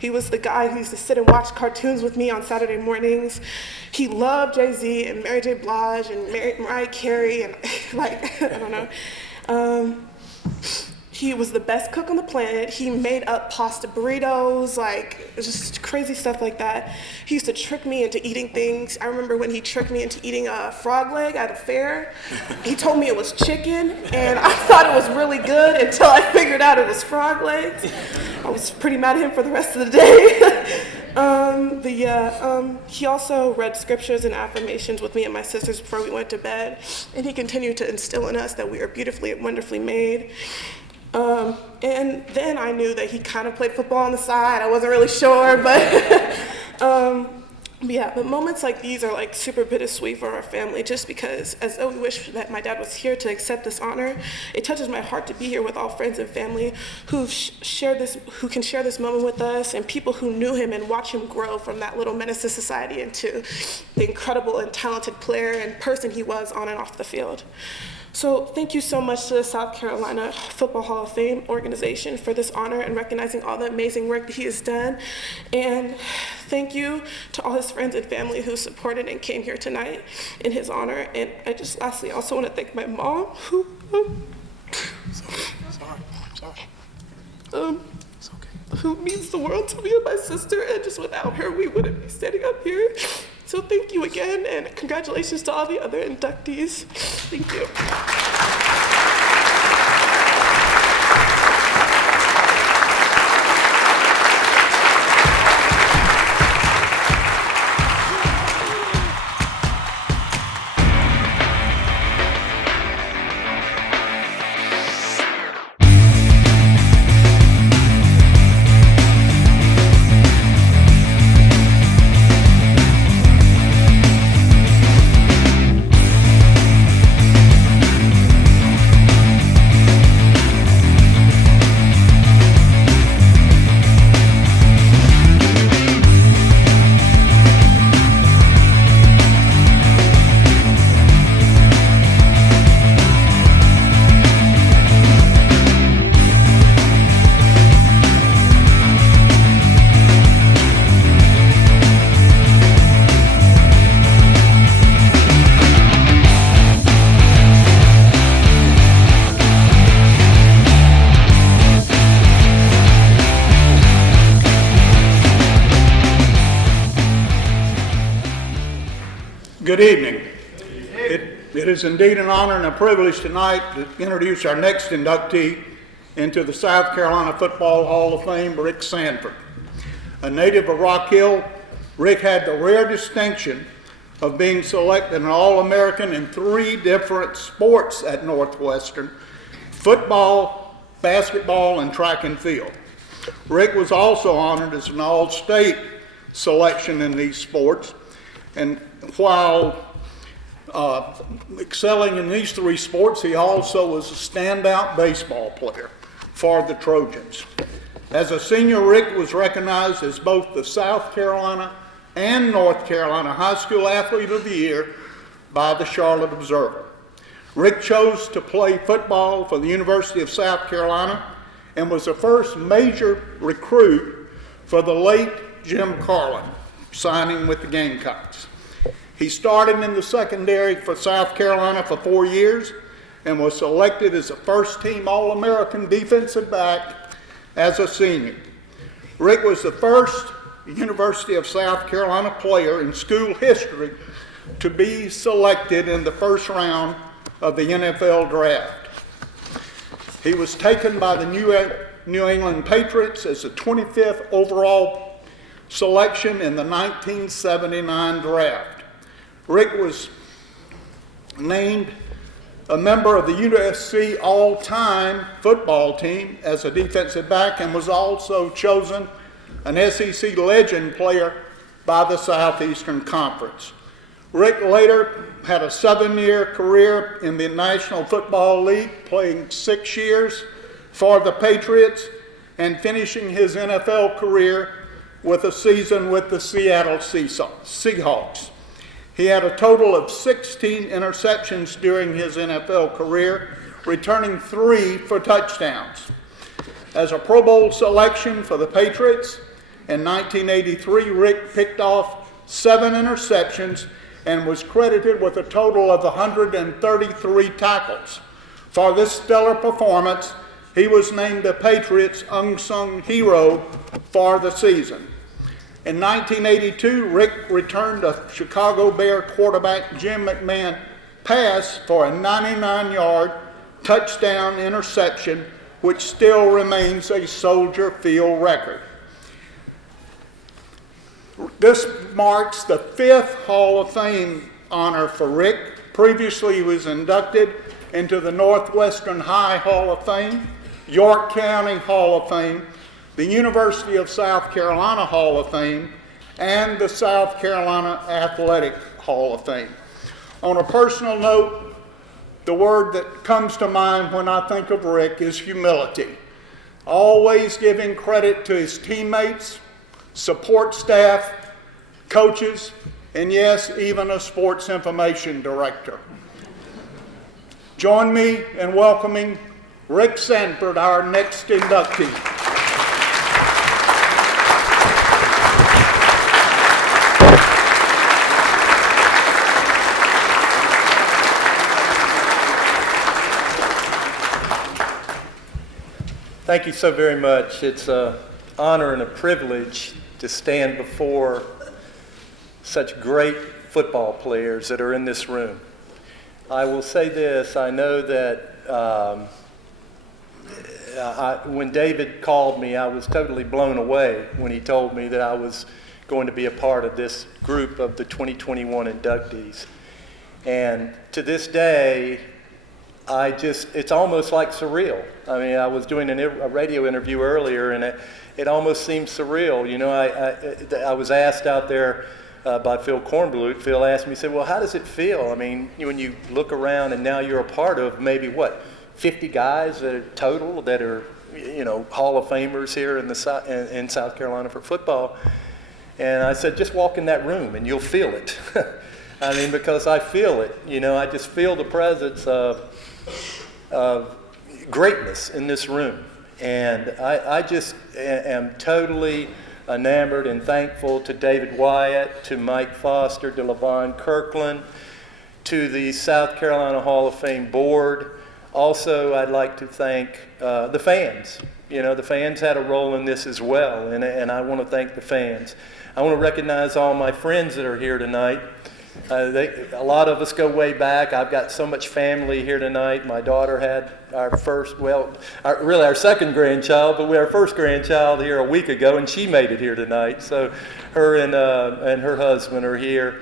He was the guy who used to sit and watch cartoons with me on Saturday mornings. He loved Jay-Z and Mary J. Blige and Mariah Carey and like, I don't know. He was the best cook on the planet. He made up pasta burritos, like just crazy stuff like that. He used to trick me into eating things. I remember when he tricked me into eating a frog leg at a fair. He told me it was chicken, and I thought it was really good until I figured out it was frog legs. I was pretty mad at him for the rest of the day. He also read scriptures and affirmations with me and my sisters before we went to bed, and he continued to instill in us that we are beautifully and wonderfully made. And then I knew that he kind of played football on the side. I wasn't really sure, but but moments like these are like super bittersweet for our family, just because as though we wish that my dad was here to accept this honor, it touches my heart to be here with all friends and family who can share this moment with us, and people who knew him and watch him grow from that little menace to society into the incredible and talented player and person he was on and off the field. So thank you so much to the South Carolina Football Hall of Fame organization for this honor and recognizing all the amazing work that he has done. And thank you to all his friends and family who supported and came here tonight in his honor. And I just lastly also want to thank my mom who, who means the world to me and my sister, and just without her we wouldn't be standing up here. So thank you again, and congratulations to all the other inductees. Thank you. Good evening. It is indeed an honor and a privilege tonight to introduce our next inductee into the South Carolina Football Hall of Fame, Rick Sanford. A native of Rock Hill, Rick had the rare distinction of being selected an All-American in 3 different sports at Northwestern: football, basketball, and track and field. Rick was also honored as an All-State selection in these sports, and while excelling in these 3 sports, he also was a standout baseball player for the Trojans. As a senior, Rick was recognized as both the South Carolina and North Carolina High School Athlete of the Year by the Charlotte Observer. Rick chose to play football for the University of South Carolina and was the first major recruit for the late Jim Carlin, signing with the Gamecocks. He started in the secondary for South Carolina for 4 years and was selected as a first-team All-American defensive back as a senior. Rick was the first University of South Carolina player in school history to be selected in the first round of the NFL draft. He was taken by the New England Patriots as the 25th overall selection in the 1979 draft. Rick was named a member of the USC all-time football team as a defensive back and was also chosen an SEC legend player by the Southeastern Conference. Rick later had a 7-year career in the National Football League, playing 6 years for the Patriots and finishing his NFL career with a season with the Seattle Seahawks. He had a total of 16 interceptions during his NFL career, returning 3 for touchdowns. As a Pro Bowl selection for the Patriots in 1983, Rick picked off 7 interceptions and was credited with a total of 133 tackles. For this stellar performance, he was named the Patriots' unsung hero for the season. In 1982, Rick returned a Chicago Bear quarterback Jim McMahon pass for a 99-yard touchdown interception, which still remains a Soldier Field record. This marks the 5th Hall of Fame honor for Rick. Previously, he was inducted into the Northwestern High Hall of Fame, York County Hall of Fame, the University of South Carolina Hall of Fame, and the South Carolina Athletic Hall of Fame. On a personal note, the word that comes to mind when I think of Rick is humility. Always giving credit to his teammates, support staff, coaches, and yes, even a sports information director. Join me in welcoming Rick Sanford, our next inductee. Thank you so very much. It's an honor and a privilege to stand before such great football players that are in this room. I will say this, I know that when David called me, I was totally blown away when he told me that I was going to be a part of this group of the 2021 inductees. And to this day, it's almost like surreal. I mean, I was doing a radio interview earlier, and it almost seems surreal. You know, I was asked out there by Phil Kornblut. Phil asked me, he said, well, how does it feel? I mean, when you look around and now you're a part of maybe, 50 guys that are total that are, Hall of Famers here in South Carolina for football. And I said, just walk in that room and you'll feel it. I mean, because I feel it. I just feel the presence of greatness in this room. And I just am totally enamored and thankful to David Wyatt, to Mike Foster, to Levon Kirkland, to the South Carolina Hall of Fame board. Also, I'd like to thank the fans. The fans had a role in this as well, and I want to thank the fans. I want to recognize all my friends that are here tonight. A lot of us go way back. I've got so much family here tonight. My daughter had our second grandchild, but our first grandchild here a week ago, and she made it here tonight. So her and her husband are here.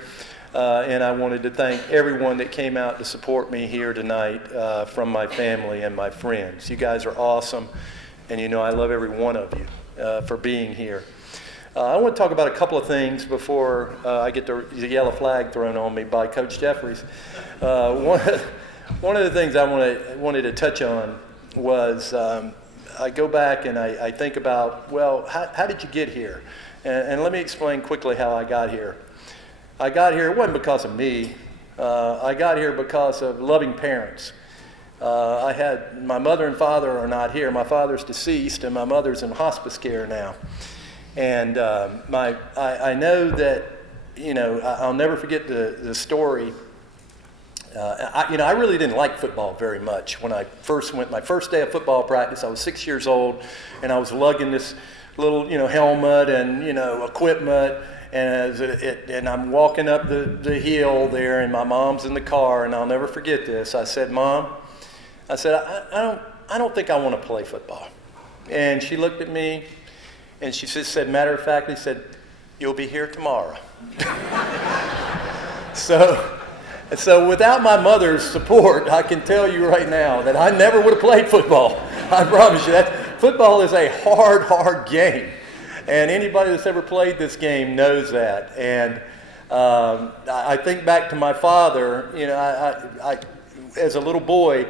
And I wanted to thank everyone that came out to support me here tonight, from my family and my friends. You guys are awesome, and you know I love every one of you for being here. I want to talk about a couple of things before I get the yellow flag thrown on me by Coach Jeffries. One of the things I wanted to touch on was I go back and I think about, well, how did you get here? And let me explain quickly how I got here. I got here, it wasn't because of me. I got here because of loving parents. My mother and father are not here. My father's deceased and my mother's in hospice care now. And I know that, you know, I'll never forget the story. I really didn't like football very much. When I first went, my first day of football practice, I was 6 years old, and I was lugging this little, helmet and, equipment, and I'm walking up the hill there, and my mom's in the car, and I'll never forget this. I said, Mom, I don't think I want to play football. And she looked at me, and she said, matter of factly, said, you'll be here tomorrow. So without my mother's support, I can tell you right now that I never would have played football. I promise you that. Football is a hard game. And anybody that's ever played this game knows that. And I think back to my father, I as a little boy,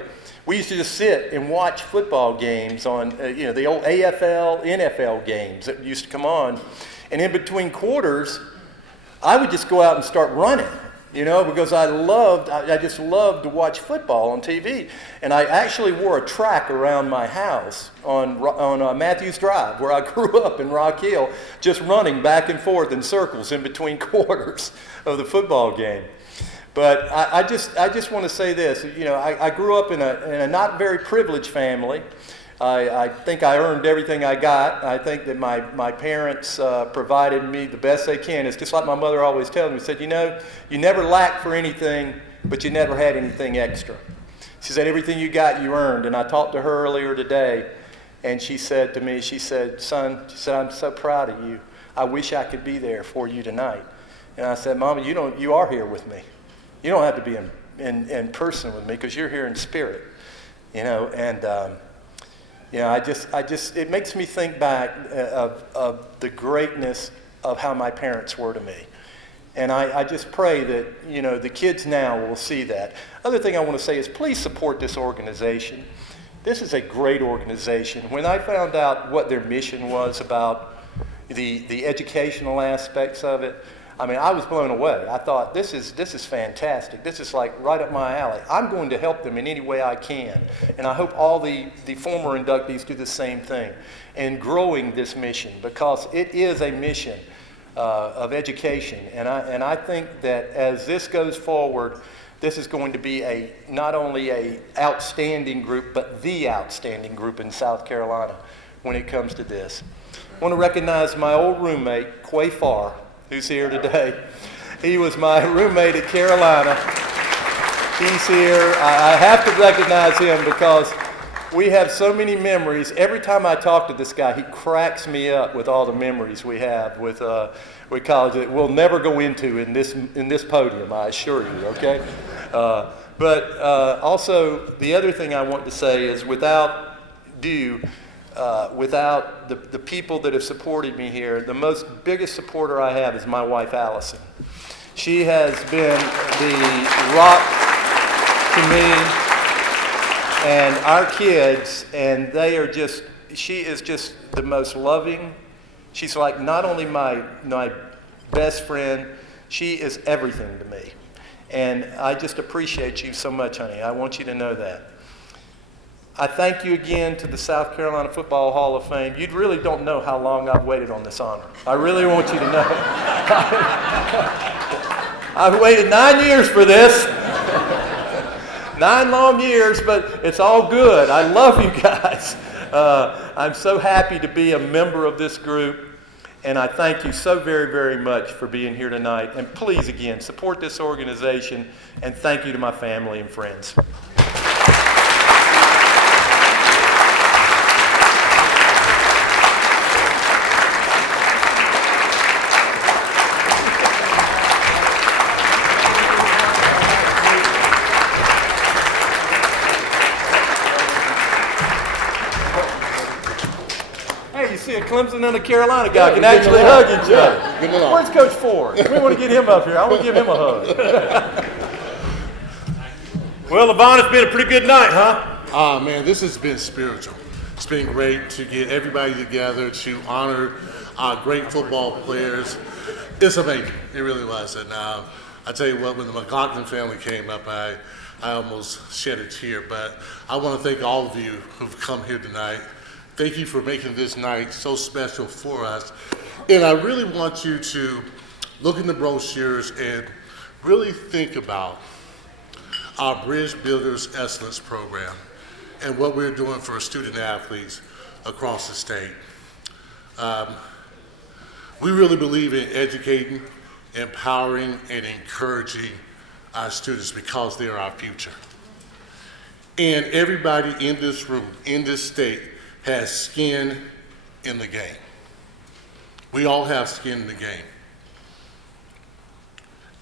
we used to just sit and watch football games on, the old AFL, NFL games that used to come on. And in between quarters, I would just go out and start running, because I just loved to watch football on TV. And I actually wore a track around my house on Matthews Drive, where I grew up in Rock Hill, just running back and forth in circles in between quarters of the football game. But I just want to say this, I grew up in a not very privileged family. I think I earned everything I got. I think that my parents provided me the best they can. It's just like my mother always tells me, said, you never lacked for anything, but you never had anything extra. She said, everything you got, you earned. And I talked to her earlier today, and she said to me, son, I'm so proud of you. I wish I could be there for you tonight. And I said, Mama, you are here with me. You don't have to be in person with me because you're here in spirit, and it makes me think back of the greatness of how my parents were to me. And I just pray that, the kids now will see that. Other thing I want to say is please support this organization. This is a great organization. When I found out what their mission was about the educational aspects of it, I was blown away. I thought, this is fantastic. This is like right up my alley. I'm going to help them in any way I can. And I hope all the former inductees do the same thing in growing this mission, because it is a mission of education. And I think that as this goes forward, this is going to be not only a outstanding group, but the outstanding group in South Carolina when it comes to this. I want to recognize my old roommate, Quay Farr, who's here today. He was my roommate at Carolina. He's here. I have to recognize him because we have so many memories. Every time I talk to this guy, he cracks me up with all the memories we have with college that we'll never go into in this podium, I assure you, okay? But also, the other thing I want to say is without the people that have supported me here, the biggest supporter I have is my wife, Allison. She has been the rock to me and our kids, and she is just the most loving. She's like not only my best friend, she is everything to me. And I just appreciate you so much, honey. I want you to know that. I thank you again to the South Carolina Football Hall of Fame. You really don't know how long I've waited on this honor. I really want you to know. I've waited 9 years for this. 9 long years, but it's all good. I love you guys. I'm so happy to be a member of this group. And I thank you so very, very much for being here tonight. And please, again, support this organization. And thank you to my family and friends. See a Clemson and a Carolina guy can actually hug each other. Where's Coach Ford? We want to get him up here. I want to give him a hug. Well, Levon, it's been a pretty good night, huh? Man, this has been spiritual. It's been great to get everybody together to honor our great football players. It's amazing. It really was. And I tell you what, when the McGlockton family came up, I almost shed a tear. But I want to thank all of you who've come here tonight. Thank you for making this night so special for us. And I really want you to look in the brochures and really think about our Bridge Builders Excellence Program and what we're doing for student athletes across the state. We really believe in educating, empowering, and encouraging our students because they are our future. And everybody in this room, in this state, has skin in the game. We all have skin in the game.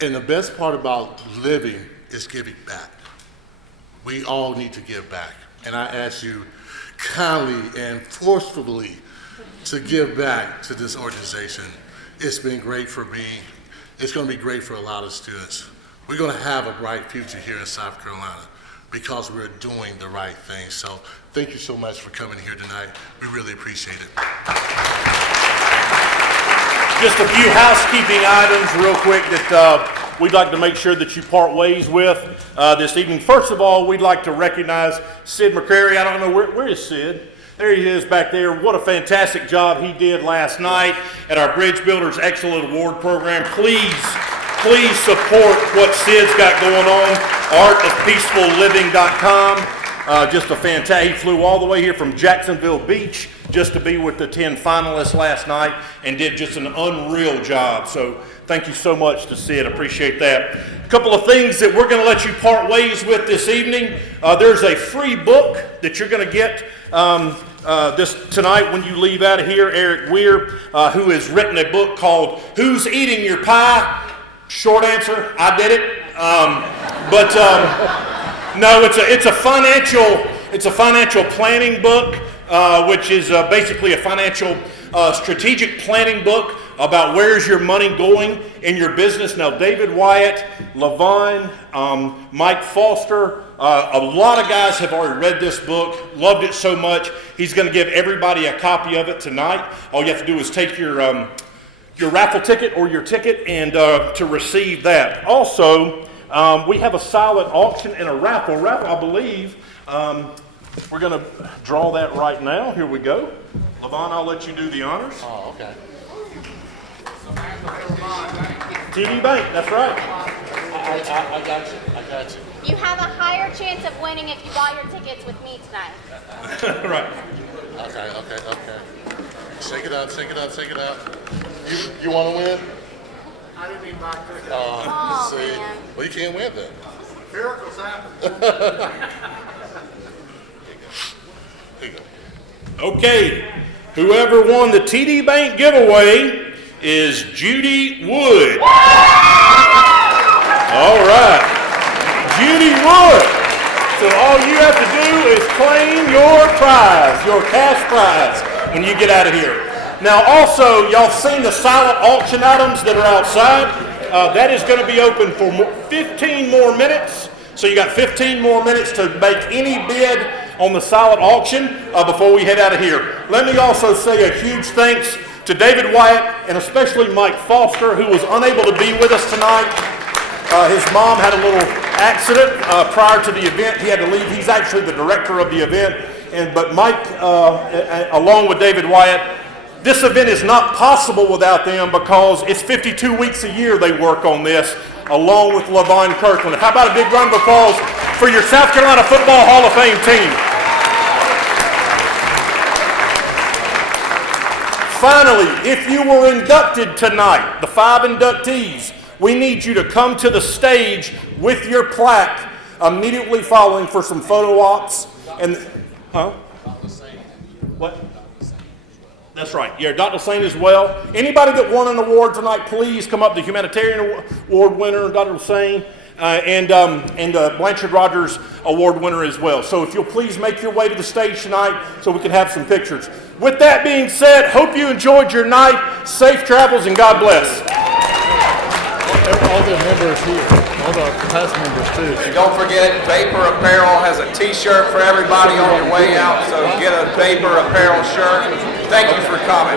And the best part about living is giving back. We all need to give back. And I ask you kindly and forcefully to give back to this organization. It's been great for me. It's going to be great for a lot of students. We're going to have a bright future here in South Carolina because we're doing the right thing. So thank you so much for coming here tonight. We really appreciate it. Just a few housekeeping items real quick that we'd like to make sure that you part ways with this evening. First of all, we'd like to recognize Sid McCrary. I don't know, where is Sid? There he is back there. What a fantastic job he did last night at our Bridge Builders Excellent Award Program. Please support what Sid's got going on, artofpeacefulliving.com. Just a fantastic, he flew all the way here from Jacksonville Beach just to be with the 10 finalists last night and did just an unreal job. So thank you so much to Sid, appreciate that. A couple of things that we're gonna let you part ways with this evening. There's a free book that you're gonna get this tonight when you leave out of here. Eric Weir, who has written a book called Who's Eating Your Pie? Short answer, I did it. No, it's a financial planning book, which is basically a financial strategic planning book about where's your money going in your business. Now, David Wyatt, Levon, Mike Foster, a lot of guys have already read this book, loved it so much. He's going to give everybody a copy of it tonight. All you have to do is take your raffle ticket or your ticket and to receive that. Also, we have a silent auction and a raffle. I believe we're going to draw that right now. Here we go. Levon, I'll let you do the honors. Oh, okay. TD Bank, that's right. I got you. You have a higher chance of winning if you bought your tickets with me tonight. Right. Okay. Shake it up. You want to win? I didn't even buy tickets. Oh, see. man. Well, you can't win then. Miracles happen. Here you go. Okay, whoever won the TD Bank giveaway is Judy Wood. All right, Judy Wood. So all you have to do is claim your prize, your cash prize, when you get out of here. Now also, y'all seen the silent auction items that are outside? That is going to be open for 15 more minutes. So you got 15 more minutes to make any bid on the silent auction before we head out of here. Let me also say a huge thanks to David Wyatt and especially Mike Foster, who was unable to be with us tonight. His mom had a little accident prior to the event. He had to leave. He's actually the director of the event. But Mike, along with David Wyatt, this event is not possible without them because it's 52 weeks a year they work on this, along with Levon Kirkland. How about a big round of applause for your South Carolina Football Hall of Fame team? finally, if you were inducted tonight, the 5 inductees, we need you to come to the stage with your plaque immediately following for some photo ops. And, what? That's right. Yeah, Dr. Lesesne as well. Anybody that won an award tonight, please come up. The Humanitarian Award winner, Dr. Lesesne, and the Blanchard-Rogers Award winner as well. So if you'll please make your way to the stage tonight so we can have some pictures. With that being said, hope you enjoyed your night. Safe travels and God bless. All the members here, all the past members too. And don't forget, Vapor Apparel has a t-shirt for everybody on your way out, so get a Vapor Apparel shirt. Thank you for coming.